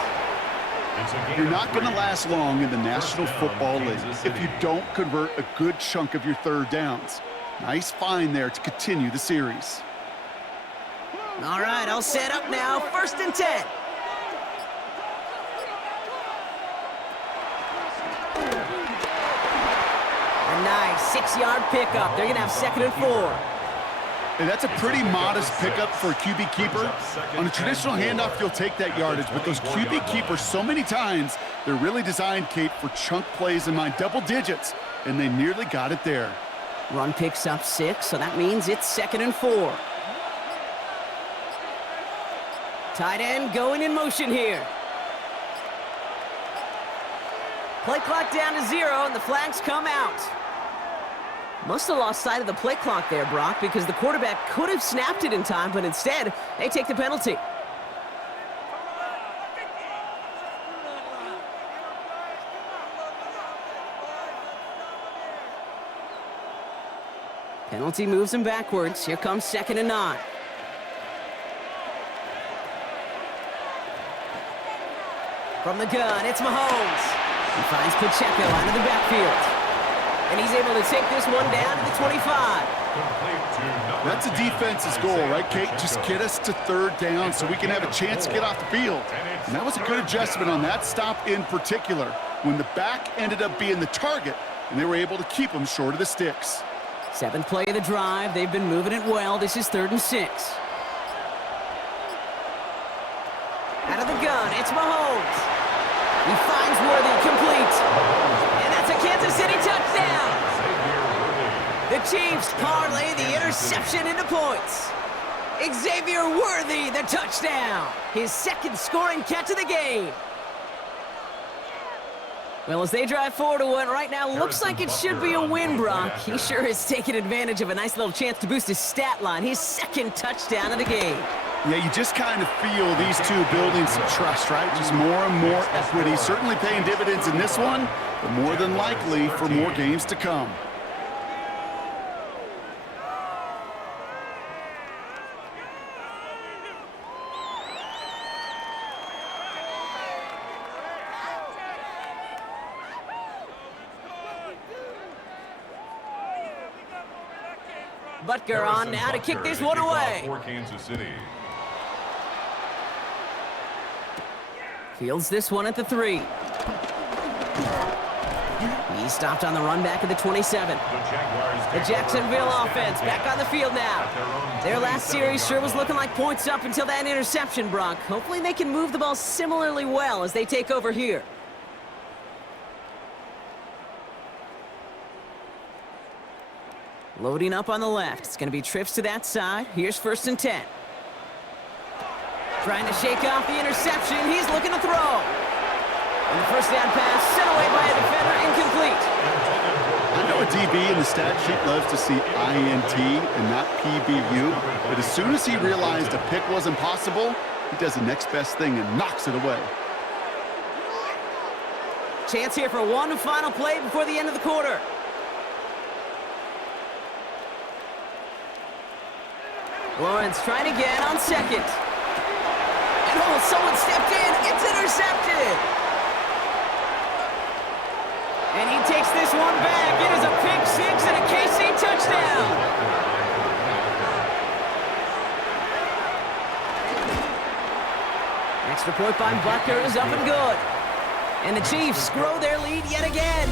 You're not going to last long in the National Football League if you don't convert a good chunk of your 3rd downs. Nice find there to continue the series. All right, all set up now. 1st and 10. A nice 6-yard pickup. They're going to have 2nd and 4. And that's a pretty modest pickup for a QB keeper. On a traditional handoff, you'll take that yardage, but those QB keepers, so many times, they're really designed, Kate, for chunk plays in mind, double digits, and they nearly got it there. Run picks up 6, so that means it's 2nd and 4. Tight end going in motion here. Play clock down to 0, and the flags come out. Must have lost sight of the play clock there, Brock, because the quarterback could have snapped it in time, but instead, they take the penalty. Penalty moves him backwards. Here comes 2nd and 9. From the gun, it's Mahomes. He finds Pacheco out of the backfield. And he's able to take this one down to the 25. That's a defense's goal, right, Kate? Just get us to third down so we can have a chance to get off the field. And that was a good adjustment on that stop in particular, when the back ended up being the target, and they were able to keep them short of the sticks. 7th play of the drive. They've been moving it well. This is 3rd and 6. Out of the gun, it's Mahomes. He finds Worthy, complete. And that's a Kansas City touchdown. The Chiefs parlay the interception into points. Xavier Worthy, the touchdown. His 2nd scoring catch of the game. Well, as they drive forward to what right now looks like it should be a win, Brock. He sure is taking advantage of a nice little chance to boost his stat line. His 2nd touchdown of the game. Yeah, you just kind of feel these two building some trust, right? Just more and more equity. Certainly paying dividends in this one, but more than likely for more games to come. Butker on now to kick this one away. For Kansas City. Fields this one at the 3. He stopped on the run back at the 27. The Jacksonville offense back on the field now. Their last series sure was looking like points up until that interception, Brock. Hopefully they can move the ball similarly well as they take over here. Loading up on the left. It's going to be trips to that side. Here's 1st and 10. Trying to shake off the interception. He's looking to throw. And the 1st down pass sent away by a defender, incomplete. I know a DB in the stat sheet loves to see INT and not PBU, but as soon as he realized a pick wasn't possible, he does the next best thing and knocks it away. Chance here for one final play before the end of the quarter. Lawrence trying again on 2nd. And oh, someone stepped in. It's intercepted. And he takes this one back. It is a pick 6 and a KC touchdown. Extra point by Butker is up and good. And the Chiefs grow their lead yet again.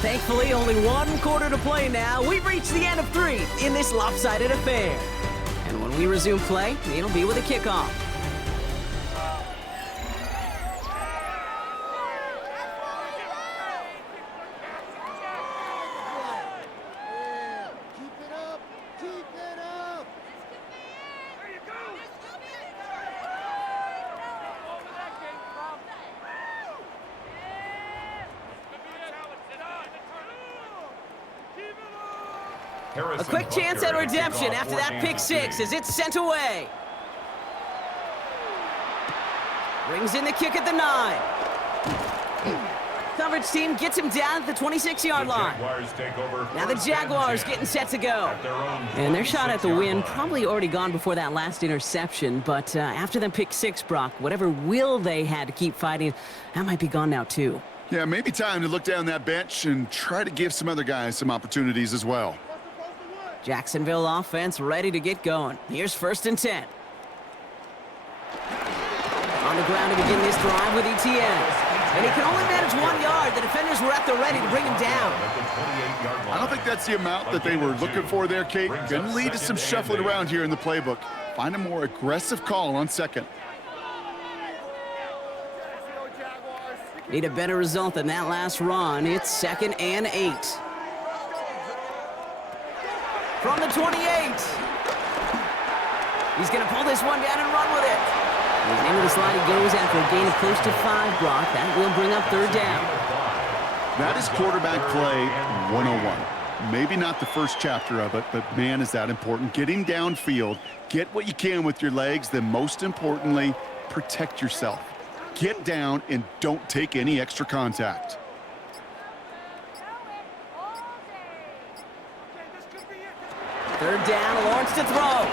Thankfully, only 1 quarter to play now. We've reached the end of 3 in this lopsided affair. And when we resume play, it'll be with a kickoff. A quick chance at redemption after that pick 6 as it's sent away. Brings in the kick at the 9. Coverage team gets him down at the 26-yard line. Now the Jaguars getting set to go. And their shot at the win probably already gone before that last interception, but after the pick 6, Brock, whatever will they had to keep fighting, that might be gone now too. Yeah, maybe time to look down that bench and try to give some other guys some opportunities as well. Jacksonville offense ready to get going. Here's 1st and 10. On the ground to begin this drive with ETN. And he can only manage 1 yard. The defenders were at the ready to bring him down. I don't think that's the amount that they were looking for there, Kate. Going to lead to some shuffling around here in the playbook. Find a more aggressive call on 2nd. Need a better result than that last run. It's 2nd and 8. From the 28. He's going to pull this one down and run with it. And into the slide he goes after a gain of close to 5, Brock. That will bring up 3rd down. That is quarterback play 101. Maybe not the first chapter of it, but man, is that important. Getting downfield, get what you can with your legs, then most importantly, protect yourself. Get down and don't take any extra contact. Third down, Lawrence to throw.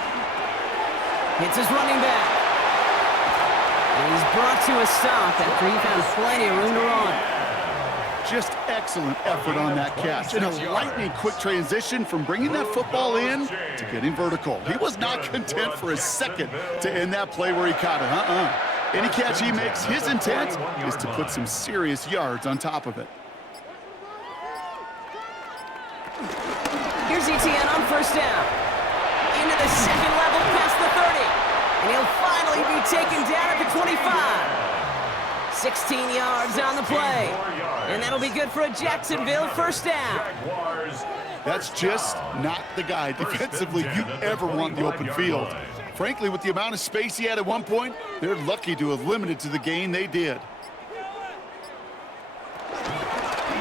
Hits his running back. And he's brought to a stop after he found plenty of room to run. Just excellent effort on that catch. And a lightning quick transition from bringing that football in to getting vertical. He was not content for a second to end that play where he caught it. Any catch he makes, his intent is to put some serious yards on top of it. Here's ETN on first down. Into the second level past the 30. And he'll finally be taken down at the 25. 16 yards on the play. And that'll be good for a Jacksonville first down. That's just not the guy defensively you ever want in the open field. Frankly, with the amount of space he had at one point, they're lucky to have limited to the gain they did.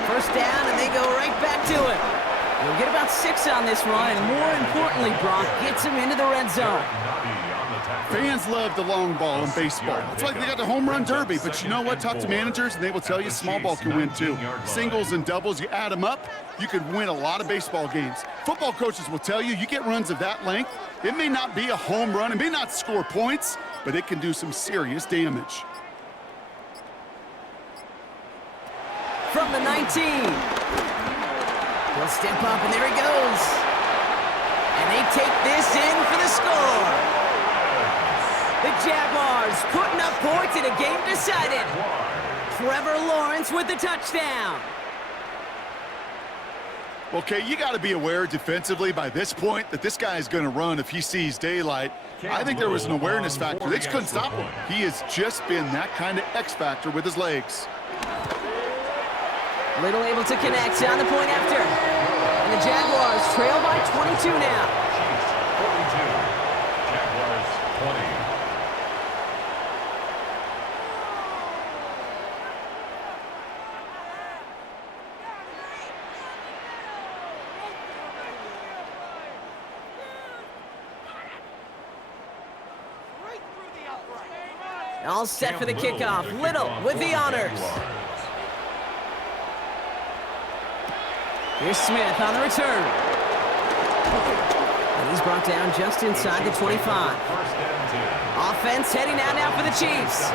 First down, and they go right back to it. They'll get about 6 on this run, and more importantly, Brock gets him into the red zone. Fans love the long ball in baseball. It's like they got the home run derby, but you know what? Talk to managers, and they will tell you small ball can win too. Singles and doubles, you add them up, you could win a lot of baseball games. Football coaches will tell you, you get runs of that length, it may not be a home run, it may not score points, but it can do some serious damage. From the 19. He'll step up, and there he goes. And they take this in for the score. The Jaguars putting up points in a game decided. Trevor Lawrence with the touchdown. Okay, you got to be aware defensively by this point that this guy is going to run if he sees daylight. I think there was an awareness factor. They just couldn't stop him. He has just been that kind of X factor with his legs. Little able to connect on the point after. And the Jaguars trail by 22 now. All set for the kickoff. Little with the honors. Here's Smith on the return. And he's brought down just inside the 25. Offense heading out now for the Chiefs.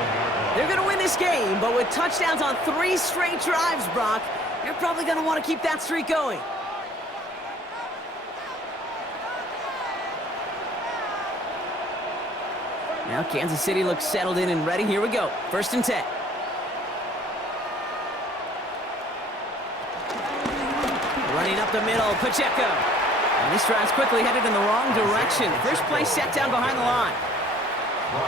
They're going to win this game, but with touchdowns on 3 straight drives, Brock, they're probably going to want to keep that streak going. Now Kansas City looks settled in and ready. Here we go. 1st and 10. Running up the middle, Pacheco. And this drive's quickly headed in the wrong direction. First play set down behind the line.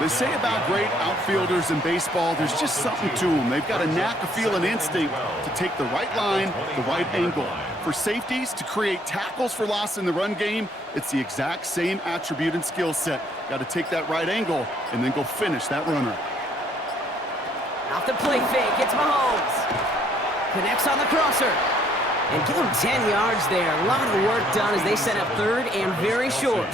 They say about great outfielders in baseball, there's just something to them. They've got a knack, a feel, and instinct to take the right line, the right angle. For safeties, to create tackles for loss in the run game, it's the exact same attribute and skill set. Got to take that right angle and then go finish that runner. Off the play fake, it's Mahomes. Connects on the crosser. And give him 10 yards there. A lot of work done as they set up 3rd and very short.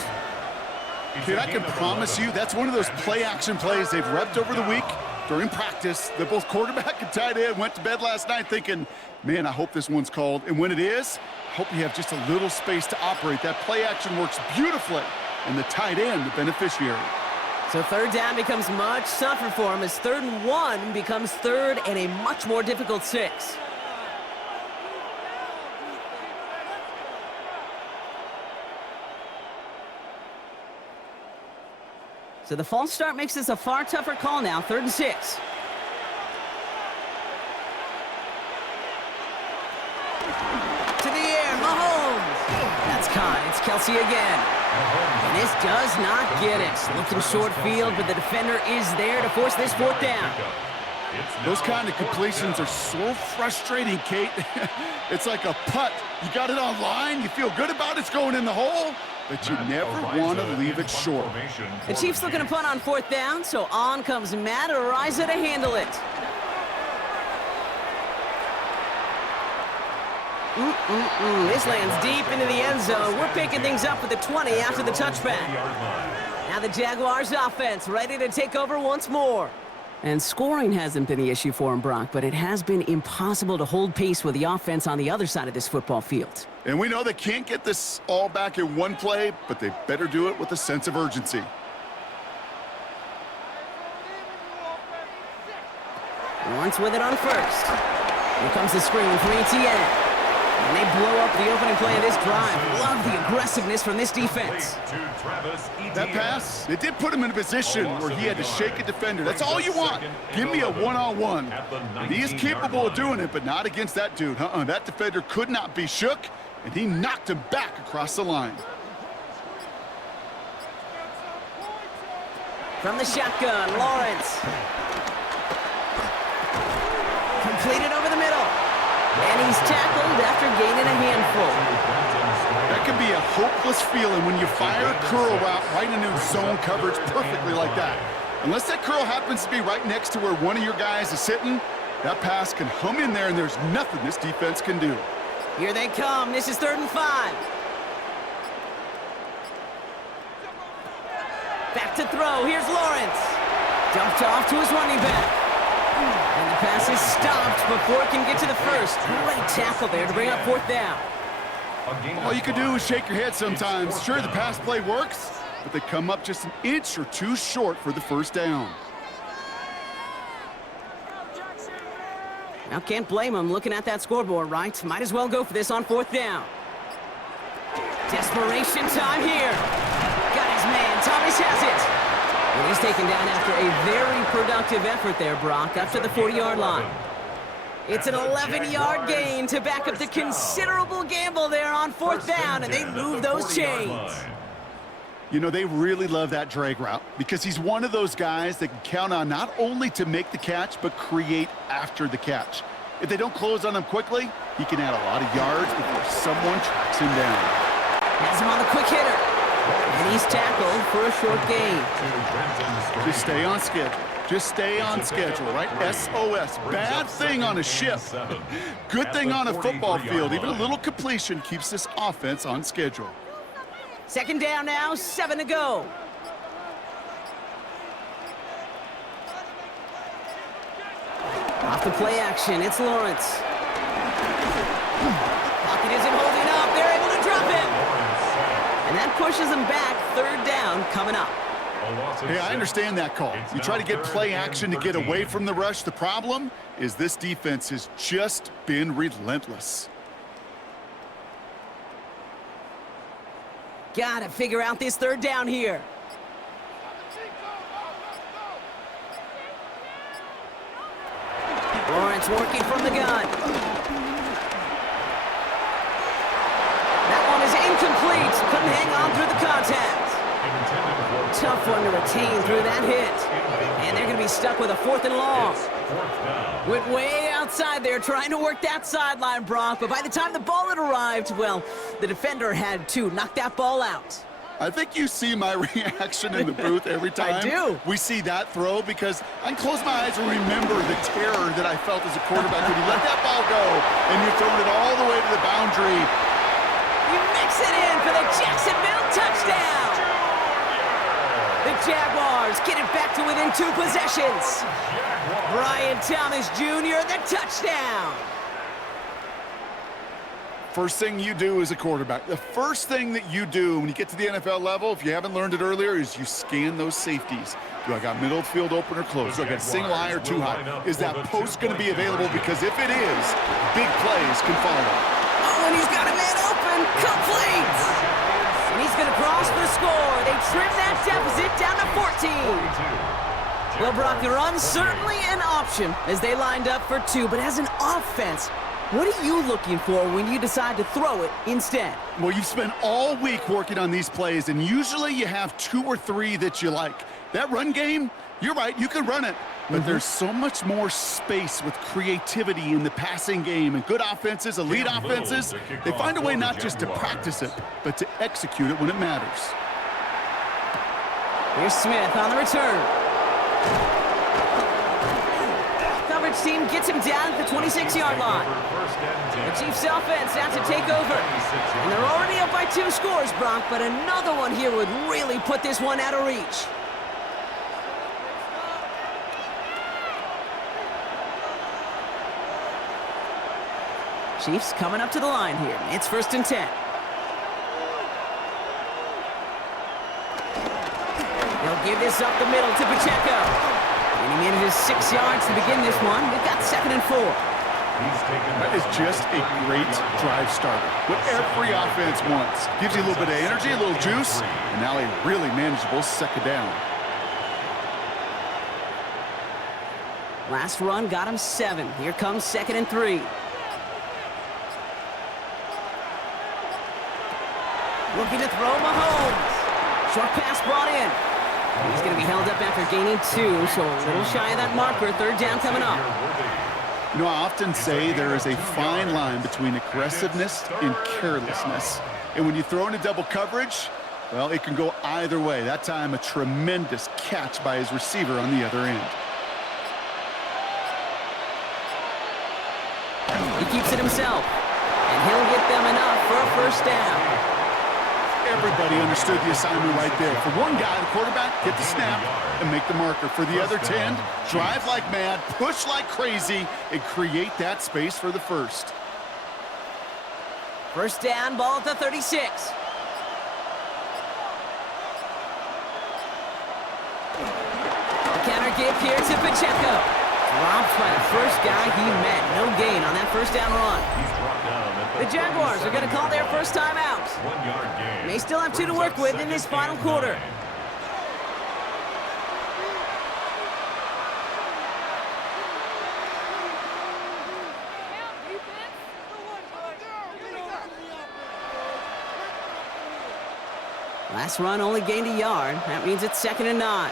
Okay, I can promise you that's one of those play-action plays they've repped over the week during practice. That both quarterback and tight end went to bed last night thinking, man, I hope this one's called. And when it is, I hope you have just a little space to operate. That play-action works beautifully, and the tight end, the beneficiary. So 3rd down becomes much tougher for him as 3rd and 1 becomes 3rd and a much more difficult 6. So the false start makes this a far tougher call now. 3rd and 6. To the air, Mahomes. That's caught. It's Kelsey again. And this does not get it. Looking short field, but the defender is there to force this 4th down. Those kind of completions are so frustrating, Kate. It's like a putt. You got it on line, you feel good about it's going in the hole, but you never want to leave it short. The Chiefs looking to punt on 4th down, so on comes Matt Ariza to handle it. This lands deep into the end zone. We're picking things up with the 20 after the touchback. Now the Jaguars offense ready to take over once more. And scoring hasn't been the issue for him, Brock, but it has been impossible to hold pace with the offense on the other side of this football field. And we know they can't get this all back in one play, but they better do it with a sense of urgency. Lawrence with it on 1st. Here comes the screen for ETN. And they blow up the opening play of this drive. Love the aggressiveness from this defense. That pass, it did put him in a position where he had to shake a defender. That's all you want. Give me a one-on-one. He is capable of doing it, but not against that dude. That defender could not be shook, and he knocked him back across the line. From the shotgun, Lawrence. Completed over the middle. And he's tackled after gaining a handful. That can be a hopeless feeling when you fire a curl route right into zone coverage perfectly like that. Unless that curl happens to be right next to where one of your guys is sitting, that pass can hum in there and there's nothing this defense can do. Here they come. This is 3rd and 5. Back to throw. Here's Lawrence. Dumped off to his running back. And the pass is stopped before it can get to the first. Great tackle there to bring up 4th down. All you can do is shake your head sometimes. Sure, the pass play works, but they come up just an inch or two short for the 1st down. Now, can't blame him looking at that scoreboard, right? Might as well go for this on 4th down. Desperation time here. Got his man. Thomas has it. And he's taken down after a very productive effort there, Brock, up to the 40-yard line. It's an 11-yard gain to back up the considerable gamble there on 4th down, and they move those chains. You know, they really love that drag route because he's one of those guys that can count on not only to make the catch, but create after the catch. If they don't close on him quickly, he can add a lot of yards before someone tracks him down. Has him on the quick hitter. And he's tackled for a short gain. Just stay on schedule. Just stay on schedule, right? SOS. Bad thing on a ship. Good thing on a football field. Even a little completion keeps this offense on schedule. 2nd down now, 7 to go. Off the play action, it's Lawrence. Pocket isn't holding up. They're able to drop him. And that pushes them back. 3rd down coming up. Hey, I understand that call. You try to get play action to get away from the rush. The problem is this defense has just been relentless. Gotta figure out this 3rd down here. Lawrence working from the gun. That one is incomplete. Couldn't hang on through the contact. Tough one to retain through that hit. And they're going to be stuck with a 4th and long. Went way outside there trying to work that sideline, Brock. But by the time the ball had arrived, well, the defender had to knock that ball out. I think you see my reaction in the booth every time I do. We see that throw because I can close my eyes and remember the terror that I felt as a quarterback when you let that ball go and you're throwing it all the way to the boundary. You mix it in for the Jacksonville touchdown. The Jaguars get it back to within 2 possessions. Brian Thomas Jr., the touchdown. First thing you do as a quarterback, the first thing that you do when you get to the NFL level, if you haven't learned it earlier, is you scan those safeties. Do I got middle field open or closed? Do I got a single eye or 2 high? Is that post going to be available? Because if it is, big plays can follow. Oh, and he's got a man open. Complete. And he's going to cross the score. They trim that deficit down to 14. Well, Brock, the run's certainly an option as they lined up for 2. But as an offense, what are you looking for when you decide to throw it instead? Well, you've spent all week working on these plays, and usually you have 2 or 3 that you like. That run game, you're right, you can run it. But there's so much more space with creativity in the passing game. And good offenses, elite offenses, they find a way not just to practice it, but to execute it when it matters. Here's Smith on the return. Coverage team gets him down at the 26-yard line. The Chiefs offense out to take over. And they're already up by 2 scores, Brock, but another one here would really put this one out of reach. Chiefs coming up to the line here. It's 1st and 10. They'll give this up the middle to Pacheco. And he made it 6 yards to begin this one. We've got 2nd and 4. That is just a great drive starter. What every offense wants. Gives you a little bit of energy, a little juice, and now a really manageable second down. Last run got him 7. Here comes 2nd and 3. Looking to throw Mahomes. Short pass brought in. He's going to be held up after gaining 2, so a little shy of that marker. 3rd down coming up. You know, I often say there is a fine line between aggressiveness and carelessness. And when you throw into double coverage, well, it can go either way. That time, a tremendous catch by his receiver on the other end. He keeps it himself, and he'll get them enough for a 1st down. Everybody understood the assignment right there. For one guy, the quarterback, get the snap and make the marker. For the other 10, drive like mad, push like crazy, and create that space for the 1st. 1st down, ball at the 36. The counter give here to Pacheco. Dropped by the 1st guy he met. No gain on that 1st down run. The Jaguars are going to call their 1st time out. They still have 2 to work with in this final quarter. Last run only gained a yard. That means it's 2nd and 9.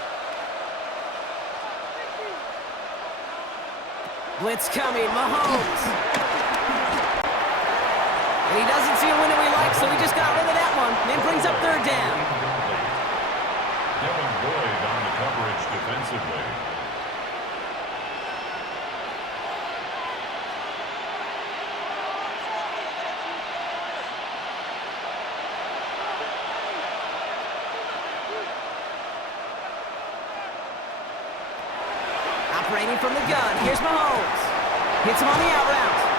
Blitz coming, Mahomes. And he doesn't see a window he likes, so he just got rid of that one. Then brings up 3rd down. Devin Boyd on the coverage defensively. Operating from the gun, here's Mahomes. Hits him on the out route.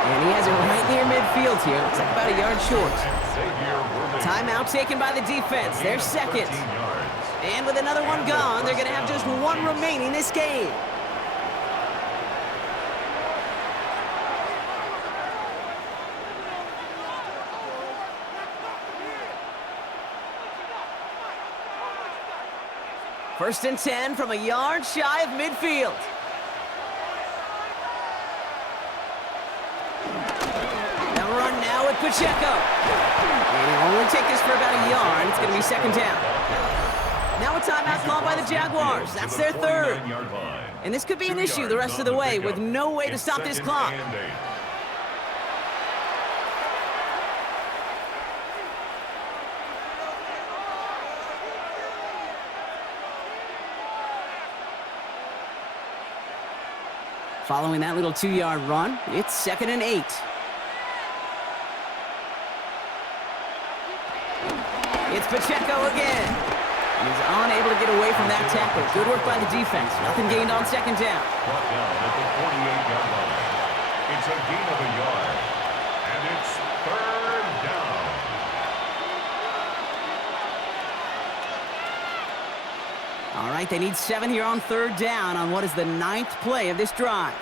And he has it right near midfield here. Looks like about a yard short. Timeout taken by the defense. They're 2nd. And with another one gone, they're going to have just 1 remaining this game. First and 10 from a yard shy of midfield. With Pacheco. And he'll only take this for about a yard. It's going to be 2nd down. Now a timeout called by the Jaguars. That's their 3rd. And this could be an issue the rest of the way with no way to stop this clock. Following that little 2-yard run, it's 2nd and 8. It's Pacheco again. He's unable to get away from that tackle. Good work by the defense. Nothing gained on 2nd down. Brought down at the 48-yard line. It's a gain of a yard. And it's 3rd down. All right, they need 7 here on 3rd down on what is the 9th play of this drive.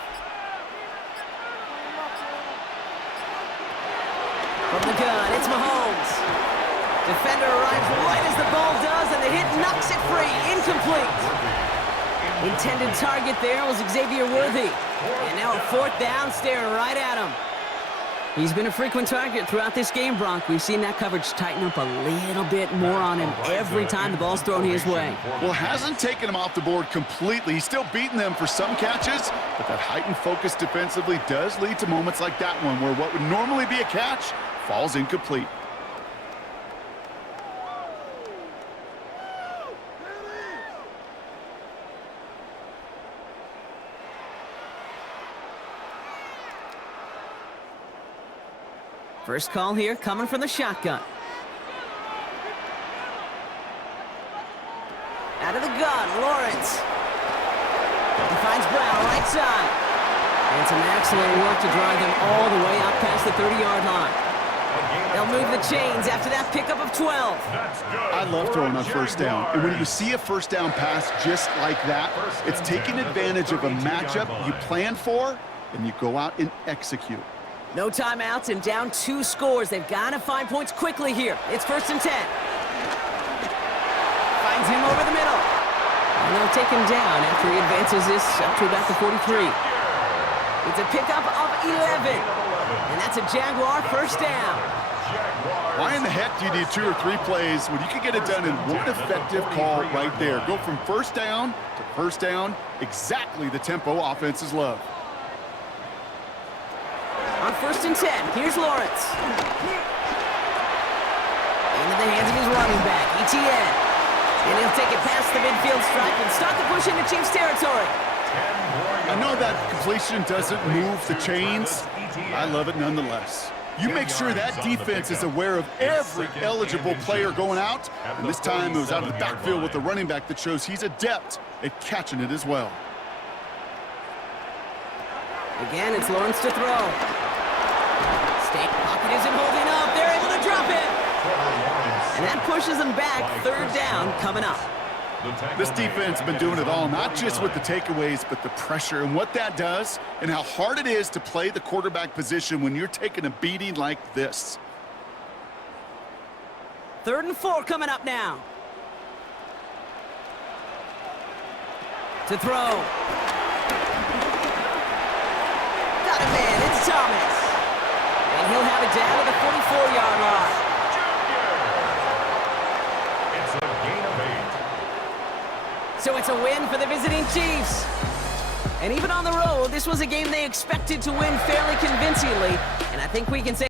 From the gun, it's Mahomes. Defender arrives right as the ball does, and the hit knocks it free. Incomplete. Intended target there was Xavier Worthy. And now a 4th down, staring right at him. He's been a frequent target throughout this game, Bronk. We've seen that coverage tighten up a little bit more on him every time the ball's thrown his way. Well, hasn't taken him off the board completely. He's still beating them for some catches, but that heightened focus defensively does lead to moments like that one where what would normally be a catch falls incomplete. First call here coming from the shotgun. Out of the gun, Lawrence. He finds Brown right side. And some excellent work to drive them all the way up past the 30-yard line. They'll move the chains after that pickup of 12. I love throwing on 1st down. And when you see a 1st down pass just like that, it's taking advantage of a matchup you planned for and you go out and execute. No timeouts and down 2 scores. They've got to find points quickly here. It's 1st and 10. Finds him over the middle. And they'll take him down after he advances this up to about the 43. It's a pickup of 11. And that's a Jaguar first down. Why in the heck do you need 2 or 3 plays when you can get it done in one effective call right there? Go from first down to first down, exactly the tempo offenses love. On 1st and 10, here's Lawrence. Into the hands of his running back, ETN. And he'll take it past the midfield stripe and start the push into Chiefs territory. I know that completion doesn't move the chains. I love it nonetheless. You make sure that defense is aware of every eligible player going out. And this time it was out of the backfield with the running back that shows he's adept at catching it as well. Again, it's Lawrence to throw. State pocket isn't holding up. They're able to drop it. And that pushes them back. 3rd down coming up. This defense has been doing it all, not just with the takeaways, but the pressure and what that does and how hard it is to play the quarterback position when you're taking a beating like this. 3rd and 4 coming up now. To throw. Got it, man. It's Thomas. And he'll have it down to the 44-yard line. It's a gain of 8. So it's a win for the visiting Chiefs. And even on the road, this was a game they expected to win fairly convincingly. And I think we can say